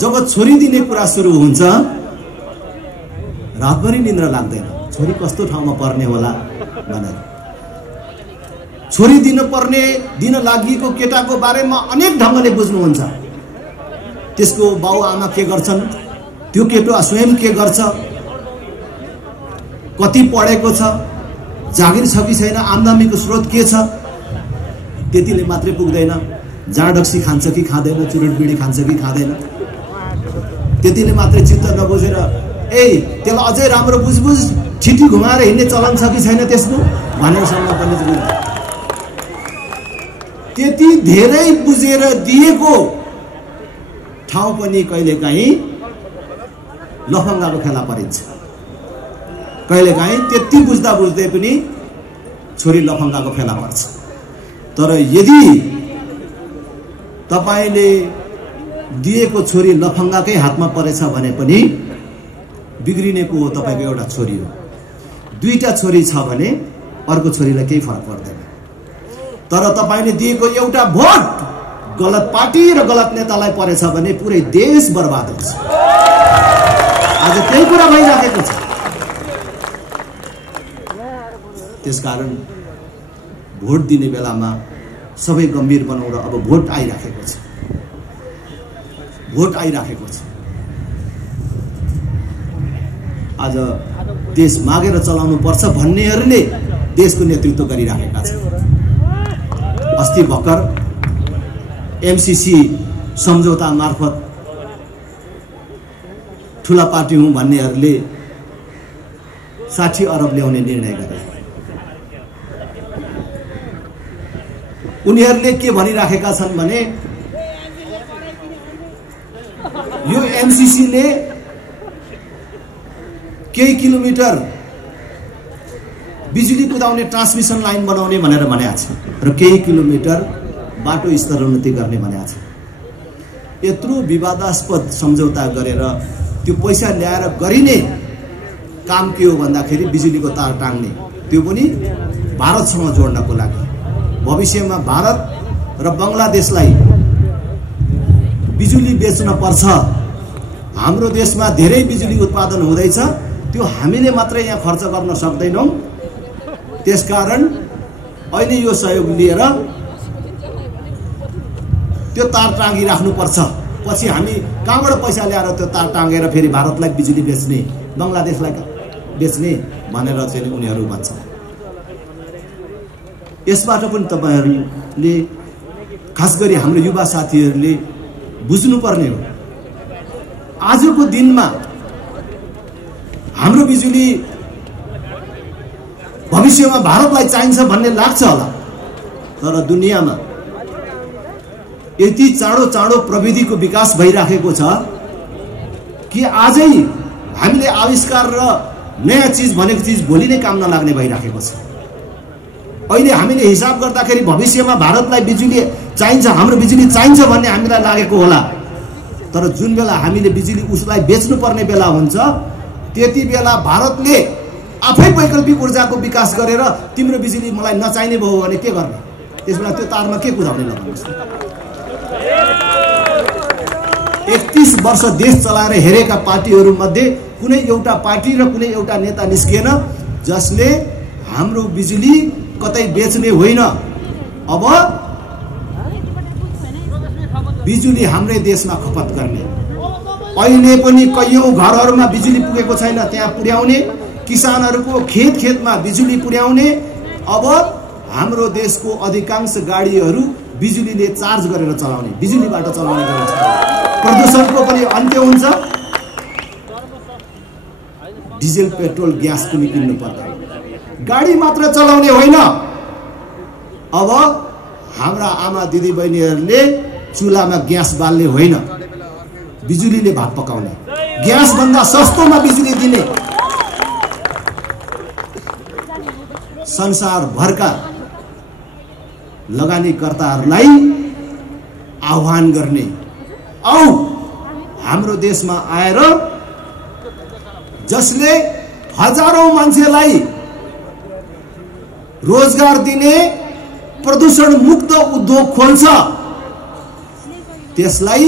जब छोरी दिने कुरा सुरु हुन्छ, रातभरि निद्रा लाग्दैन, छोरी कस्तो ठाउँमा पर्ने होला भनेर। छोरी दिन लागिएको केटाको बारेमा अनेक ढंगले बुझ्नुहुन्छ। त्यसको बाउआमा के गर्छन्, त्यो केटो स्वयं के गर्छ, कति पढेको छ, जागिर छ कि छैन, आम्दानीको स्रोत के छ, त्यतिले मात्रै पुग्दैन। जाँडक्सी खान्छ कि खाँदैन, चुरुट बिडी खान्छ कि खाँदैन, त्यतिले मात्रै चित्त नबुझेर त्यसलाई अझै राम्रो बुझ छिटी घुमाएर हिँड्ने चलन छ कि छैन त्यसको भनेर सम्म पनि त्यति धेरै बुझेर दिएको ठाउँ पनि कहिलेकाहीँ लफङ्गाको फेला परिन्छ। कहिलेकाहीँ त्यति बुझ्दा बुझ्दै पनि छोरी लफङ्गाको फेला पर्छ। तर यदि तपाईले दिएको छोरी लफङ्गाकै हातमा परेछ भने पनि बिग्रिनेको हो तपाईको एउटा छोरी हो। दुईटा छोरी छ भने अर्को छोरीलाई केही फरक पर्दैन। तर तपाईले दिएको एउटा भोट गलत पार्टी र गलत नेतालाई परेछ भने पुरै देश बर्बाद हुन्छ। आज त्यही कुरा भइराखेको छ। त्यसकारण भोट दिने बेलामा सबै गम्भीर बनाउँ र अब भोट आइराखेको छ। भोट आइराखेको छ। आज देश मागेर चलाउनु पर्छ भन्नेहरूले देशको नेतृत्व गरिराखेका छन्। अस्ति भर्खर एमसीसी सम्झौता मार्फत ठूला पार्टी हुँ भन्नेहरूले 60 अरब ल्याउने निर्णय गरे। उनीहरूले के भनिराखेका छन् भने यो एमसीसी ले केही किलोमिटर बिजुली कुदाउने ट्रान्समिसन लाइन बनाउने भनेर भनेको छ र केही किलोमिटर बाटो स्तरोन्नति गर्ने भनेको छ। यत्रो विवादास्पद सम्झौता गरेर त्यो पैसा ल्याएर गरिने काम के हो भन्दाखेरि बिजुलीको तार टाङ्ने, त्यो पनि भारतसँग जोड्नको लागि। भविष्यमा भारत र बंगलादेशलाई बिजुली बेच्न पर्छ। हाम्रो देशमा धेरै बिजुली उत्पादन हुँदैछ, त्यो हामीले मात्रै यहाँ खर्च गर्न सक्दैनौं। त्यसकारण अहिले यो सहयोग लिएर त्यो तार टाँगिराख्नु पर्छ। पछि हामी कहाँबाट पैसा ल्याएर त्यो तार टाँगेर फेरि भारतलाई बिजुली बेच्ने, बंगलादेशलाई बेच्ने भनेर चाहिँ उनीहरू भन्छ। यसबाट पनि तपाईहरुले खास गरी हाम्रो युवा साथीहरूले बुझ्नुपर्ने हो, आजको दिनमा हाम्रो बिजुली भविष्यमा भारतलाई चाहिन्छ भन्ने लाग्छ होला, तर दुनियाँमा यति चाँडो चाँडो प्रविधिको विकास भइराखेको छ कि आजै हामीले आविष्कार र नयाँ चीज भनेको चीज भोलि नै काम नलाग्ने भइराखेको छ। अहिले हामीले हिसाब गर्दाखेरि भविष्यमा भारतलाई बिजुली चाहिन्छ, हाम्रो बिजुली चाहिन्छ भन्ने हामीलाई लागेको होला, तर जुन बेला हामीले बिजुली उसलाई बेच्नु पर्ने बेला हुन्छ त्यति बेला भारतले आफै वैकल्पिक ऊर्जाको विकास गरेर तिम्रो बिजुली मलाई नचाहिने भयो भने के गर्ने? त्यसबेला त्यो तारमा के कुदाउने लगाउनुस्? 31 वर्ष देश चलाएर हेरेका पार्टीहरू मध्ये कुनै एउटा पार्टी र कुनै एउटा नेता निस्किएन जसले हाम्रो बिजुली कतै बेच्ने होइन। अब बिजुली हाम्रै देशमा खपत गर्ने। अहिले पनि कयौं घरहरूमा बिजुली पुगेको छैन, त्यहाँ पुर्याउने, किसानहरूको खेतमा बिजुली पुर्याउने। अब हाम्रो देशको अधिकांश गाडीहरू बिजुलीले चार्ज गरेर चलाउने, बिजुलीबाट चलाउने गरिन्छ। प्रदूषणको पनि अन्त्य हुन्छ, डिजेल पेट्रोल ग्यास पनि किन्नु पर्दैन। गाडी मात्र चलाउने होइन, अब हाम्रा आमा दिदी बहिनीहरूले चुलामा ग्यास बाल्ने होइन, बिजुलीले भात पकाउने, ग्यास भन्दा सस्तोमा बिजुली दिने। संसार भरका लगानीकर्ताहरूलाई आह्वान गर्ने, औ हाम्रो देशमा आएर जसले हजारौं मान्छेलाई रोजगार दिने प्रदूषण मुक्त उद्योग खोल्छ, त्यसलाई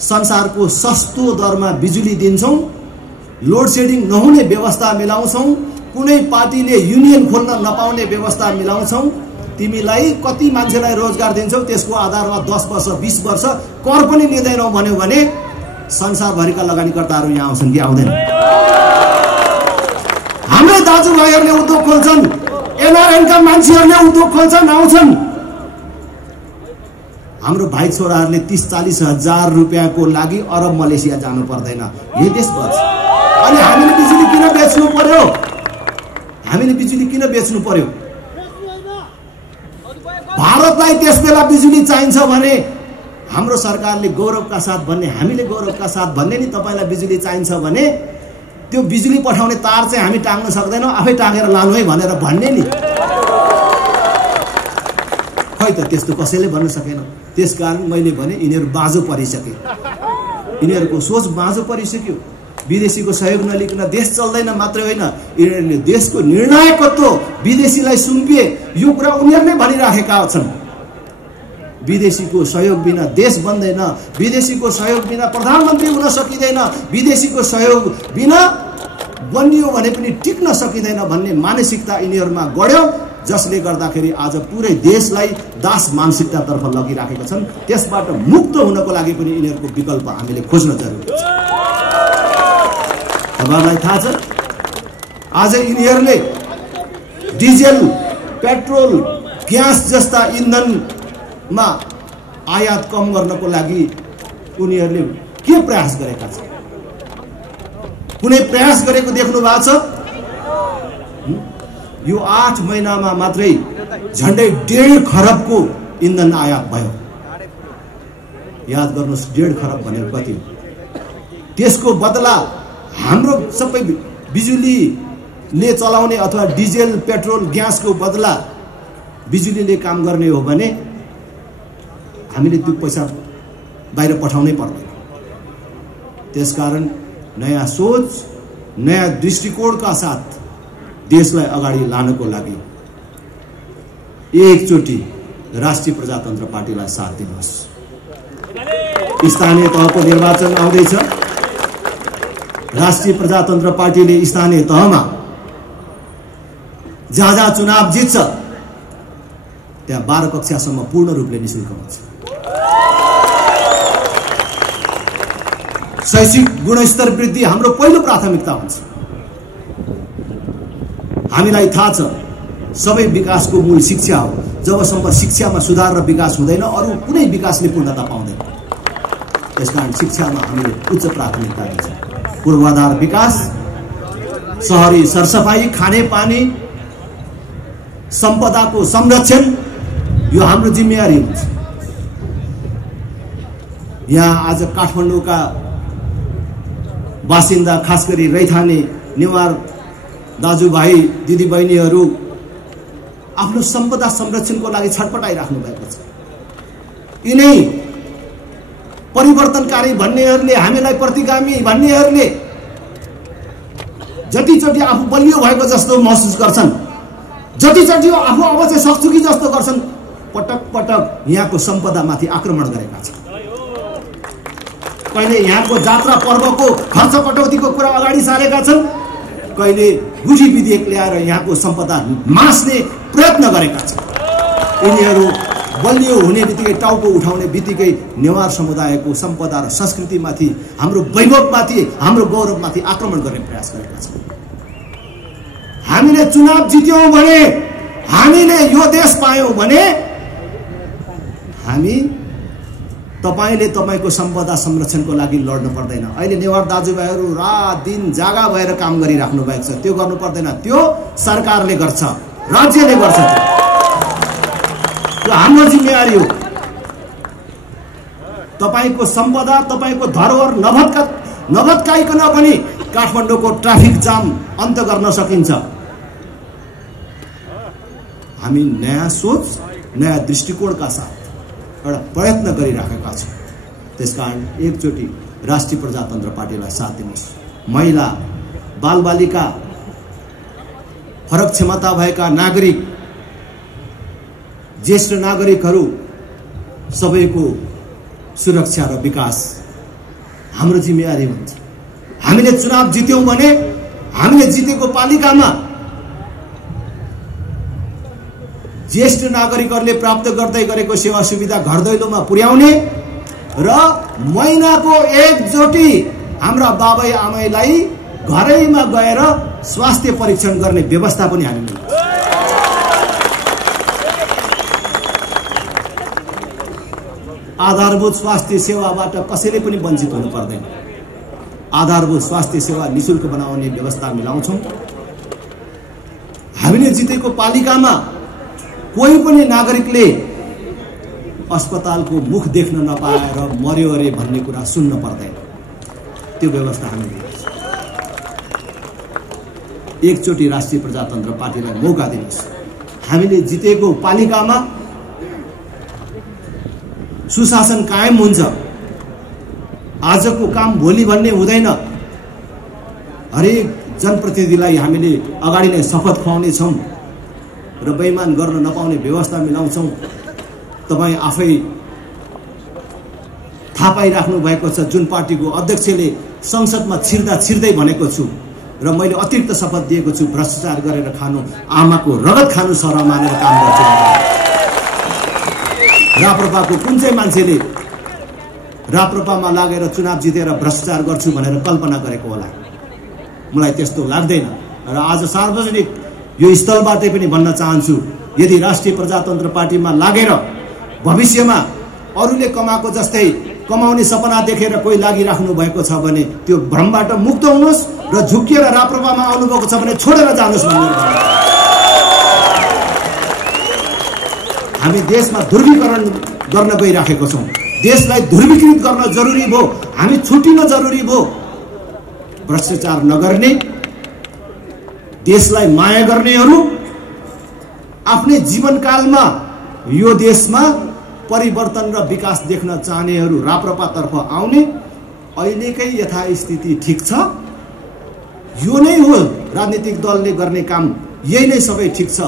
संसारको सस्तो दरमा बिजुली दिन्छौं, लोड सेडिङ नहुने व्यवस्था मिलाउँछौं, कुनै पार्टीले युनियन खोल्न नपाउने व्यवस्था मिलाउँछौं। तिमीलाई कति मान्छेलाई रोजगार दिन्छौ त्यसको आधारमा 10 वर्ष 20 वर्ष कर पनि लिँदैनौ भन्यो भने संसारभरिका लगानीकर्ताहरू यहाँ आउँछन् कि आउँदैन? हाम्रो दाजुभाइहरूले उद्योग खोल्छन्, एनआरएनका मान्छेहरूले उद्योग खोल्छन्, आउँछन्। हाम्रो भाइ छोराहरूले 30-40 हजार रुपैयाँको लागि अरब मलेसिया जानु पर्दैन, यही देश बच। अनि हामीले बिजुली किन बेच्नु पर्यो? हामीले बिजुली किन बेच्नु पर्यो? भारतलाई त्यसबेला बिजुली चाहिन्छ भने हाम्रो सरकारले गौरवका साथ भन्ने, हामीले गौरवका साथ भन्ने नि तपाईलाई बिजुली चाहिन्छ भने त्यो बिजुली पठाउने तार चाहिँ हामी टाङ्न सक्दैनौं, आफै टाँगेर लानु है भनेर भन्ने नि। खै त त्यस्तो कसैले भन्न सकेन। त्यसकारण मैले भने यिनीहरू बाँझो परिसके, यिनीहरूको सोच बाँझो परिसक्यो। विदेशीको सहयोग नलिकन देश चल्दैन मात्रै होइन, यिनीहरूले देशको निर्णायकत्व विदेशीलाई सुम्पिए, यो कुरा उनीहरूले भनिराखेका छन्। विदेशीको सहयोग बिना देश बन्दैन, विदेशीको सहयोग बिना प्रधानमन्त्री हुन सकिँदैन, विदेशीको सहयोग बिना बनियो भने पनि टिक्न सकिँदैन भन्ने मानसिकता यिनीहरूमा गढ्यो, जसले गर्दाखेरि आज पुरै देशलाई दास मानसिकतातर्फ लगिराखेका छन्। त्यसबाट मुक्त हुनको लागि पनि यिनीहरूको विकल्प हामीले खोज्न जरुरी छ। तपाईलाई थाहा छ आज यिनीहरूले डिजेल, पेट्रोल, ग्यास जस्ता इन्धनमा आयात कम गर्नको लागि उनीहरूले के प्रयास गरेका छन्? कुनै प्रयास गरेको देख्नु भएको छ? यो 8 महिनामा मात्रै झन्डै 1.5 खरबको इन्धन आयात भयो। याद गर्नुहोस्, 1.5 खरब भनेको कति हो? त्यसको बदला हाम्रो सबै बिजुलीले चलाउने अथवा डिजेल, पेट्रोल, ग्यासको बदला बिजुलीले काम गर्ने हो भने हामीले त्यो पैसा बाहिर पठाउनै पर्दैन। त्यसकारण नयाँ सोच, नयाँ दृष्टिकोणका साथ देशलाई अगाडि लानको लागि एकचोटि राष्ट्रिय प्रजातन्त्र पार्टीलाई साथ दिनुहोस्। स्थानीय तहको निर्वाचन आउँदैछ। राष्ट्रिय प्रजातन्त्र पार्टीले स्थानीय तहमा जहाँ चुनाव जित्छ त्यहाँ 12 कक्षासम्म पूर्ण रूपले निशुल्क हुन्छ। शैक्षिक गुणस्तर वृद्धि हाम्रो पहिलो प्राथमिकता हुन्छ। हामीलाई थाहा छ सबै विकासको मूल शिक्षा हो। जबसम्म शिक्षामा सुधार र विकास हुँदैन अरू कुनै विकासले पूर्णता पाउँदैन। त्यसकारण शिक्षामा हामीले उच्च प्राथमिकता दिन्छौँ। पूर्वाधार विकास, शहरी सरसफाई, खानेपानी, सम्पदाको संरक्षण यो हाम्रो जिम्मेवारी हुन्छ। यहाँ आज काठमाडौँका बासिन्दा, खास गरी रैथाने नेवार दाजुभाइ दिदीबहिनीहरू आफ्नो सम्पदा संरक्षणको लागि छटपटाइराख्नु भएको छ। यिनै परिवर्तनकारी भन्नेहरूले, हामीलाई प्रतिगामी भन्नेहरूले जतिचोटि आफू बलियो भएको जस्तो महसुस गर्छन्, जतिचोटि आफू अब चाहिँ सक्छु कि जस्तो गर्छन्, पटक पटक यहाँको सम्पदामाथि आक्रमण गरेका छन्। कहिले यहाँको जात्रा पर्वको खर्च कटौतीको कुरा अगाडि सारेका छन्, कहिले गुठी विधेयक ल्याएर यहाँको सम्पदा मास्ने प्रयत्न गरेका छन्। यिनीहरू बलियो हुने बित्तिकै, टाउको उठाउने बित्तिकै नेवार समुदायको सम्पदा र संस्कृतिमाथि, हाम्रो वैभवमाथि, हाम्रो गौरवमाथि आक्रमण गर्ने प्रयास गरेका छन्। हामीले चुनाव जित्यौं भने, हामीले यो देश पायौं भने हामी तपाईले तपाईको सम्पदा संरक्षणको लागि लड्नु पर्दैन। अहिले नेवार दाजुभाइहरू रात दिन जागा भएर काम गरिराख्नु भएको छ। त्यो गर्नु पर्दैन, त्यो सरकारले गर्छ, राज्यले गर्छ। त्यो हाम्रो जिम्मेवारी हो। तपाईको सम्पदा, तपाईको धरोहर नभत्काइकन पनि काठमाडौँको ट्राफिक जाम अन्त गर्न सकिन्छ। हामी नयाँ सोच, नयाँ दृष्टिकोणका साथ एउटा प्रयत्न गरिराखेका छौँ। त्यसकारण एकचोटि राष्ट्रिय प्रजातन्त्र पार्टीलाई साथ दिनुहोस्। महिला, बालबालिका, फरक क्षमता भएका नागरिक, ज्येष्ठ नागरिकहरू सबैको सुरक्षा र विकास हाम्रो जिम्मेवारी हुन्छ। हामीले चुनाव जित्यौं भने हामीले जितेको पालिकामा ज्येष्ठ नागरिकहरूले प्राप्त गर्दै गरेको सेवा सुविधा घर दैलोमा पुर्याउने र महिनाको एकचोटि हाम्रा बाबै आमैलाई घरैमा गएर स्वास्थ्य परीक्षण गर्ने व्यवस्था पनि हामीले आधारभूत स्वास्थ्य सेवाबाट कसैले पनि वञ्चित हुनु पर्दैन। आधारभूत स्वास्थ्य सेवा निशुल्क बनाउने व्यवस्था मिलाउँछौं। हामीले जितेको पालिकामा कोही पनि नागरिकले अस्पतालको मुख देख्न नपाएर मर्यो अरे भन्ने कुरा सुन्न पर्दैन। त्यो व्यवस्था हामीले एकचोटि राष्ट्रिय प्रजातन्त्र पार्टीलाई मौका दिनुहोस्। हामीले जितेको पालिकामा सुशासन कायम हुन्छ। आजको काम भोलि भन्ने हुँदैन। हरेक जनप्रतिनिधिलाई हामीले अगाडि नै शपथ खुवाउने छौं र बेइमान गर्न नपाउने व्यवस्था मिलाउँछौं। तपाई आफै थाहा पाइराख्नु भएको छ जुन पार्टीको अध्यक्षले संसदमा छिर्दै भनेको छु र मैले अतिरिक्त शपथ दिएको छु, भ्रष्टाचार गरेर खानु, आमाको रगत खानु सरह मानेर काम गर्छु। राप्रपाको कुन चाहिँ मान्छेले राप्रपामा लागेर चुनाव जितेर भ्रष्टाचार गर्छु भनेर कल्पना गरेको होला? मलाई त्यस्तो लाग्दैन। र आज सार्वजनिक यो स्थलबाटै पनि भन्न चाहन्छु, यदि राष्ट्रिय प्रजातन्त्र पार्टीमा लागेर भविष्यमा अरूले कमाएको जस्तै कमाउने सपना देखेर कोही लागिराख्नु भएको छ भने त्यो भ्रमबाट मुक्त हुनुहोस् र झुकिएर राप्रपामा आउनुभएको छ भने छोडेर जानुहोस् भन्ने। हामी देशमा ध्रुवीकरण गर्न गइराखेको छौं। देशलाई ध्रुवीकृत गर्न जरुरी भयो, हामी छुट्टिन जरुरी भयो। भ्रष्टाचार नगर्ने, देशलाई माया गर्नेहरू आफ्नै जीवनकालमा यो देशमा परिवर्तन र विकास देख्न चाहनेहरू राप्रपातर्फ आउने, अहिलेकै यथास्थिति ठिक छ, यो नै हो राजनीतिक दलले गर्ने काम, यही नै सबै ठिक छ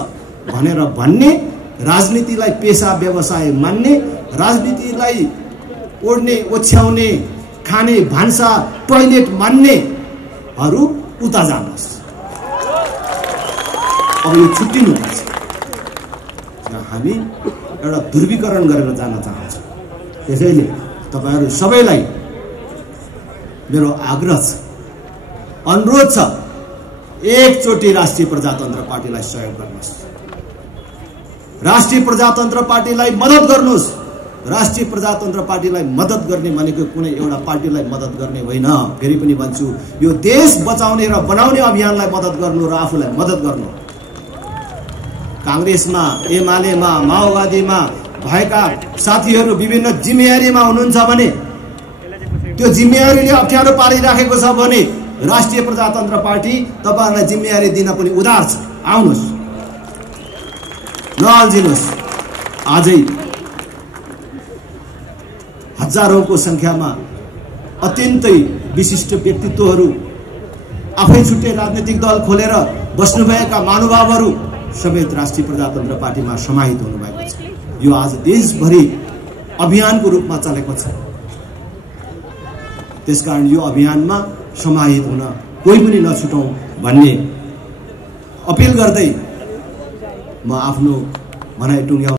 भनेर भन्ने, राजनीतिलाई पेशा व्यवसाय मान्ने, राजनीतिलाई ओड्ने ओछ्याउने खाने भान्सा टोयलेट मान्नेहरू उता जानुहोस्। अब यो छुट्टिनुपर्छ। हामी एउटा ध्रुवीकरण गरेर जान चाहन्छौँ। त्यसैले तपाईहरू सबैलाई मेरो आग्रह छ, अनुरोध छ, एकचोटि राष्ट्रिय प्रजातन्त्र पार्टीलाई सहयोग गर्नुहोस्, राष्ट्रिय प्रजातन्त्र पार्टीलाई मद्दत गर्नुहोस्। राष्ट्रिय प्रजातन्त्र पार्टीलाई मद्दत गर्ने भनेको कुनै एउटा पार्टीलाई मद्दत गर्ने होइन। फेरि पनि भन्छु, यो देश बचाउने र बनाउने अभियानलाई मद्दत गर्नु र आफूलाई मद्दत गर्नु। कांग्रेसमा, एमालेमा, माओवादीमा भएका साथीहरू विभिन्न जिम्मेवारीमा हुनुहुन्छ भने, त्यो जिम्मेवारीले अप्ठ्यारो पारिराखेको छ भने राष्ट्रिय प्रजातन्त्र पार्टी तपाईहरुलाई जिम्मेवारी दिन पनि उदार छ। आउनुहोस्, नअल्झिनुहोस्। आजै हजारौंको संख्यामा अत्यन्तै विशिष्ट व्यक्तित्वहरू, आफै छुट्टै राजनीतिक दल खोलेर बस्नुभएका महानुभावहरू समेत राष्ट्रिय प्रजातन्त्र पार्टीमा समाहित हुनुभएको छ। यो आज देशभरि अभियानको रूपमा चलेको छ। त्यसकारण यो अभियानमा समाहित हुन कोही पनि नछुटौं भन्ने अपिल गर्दै म आफ्नो भनाइ टुङ्ग्याउ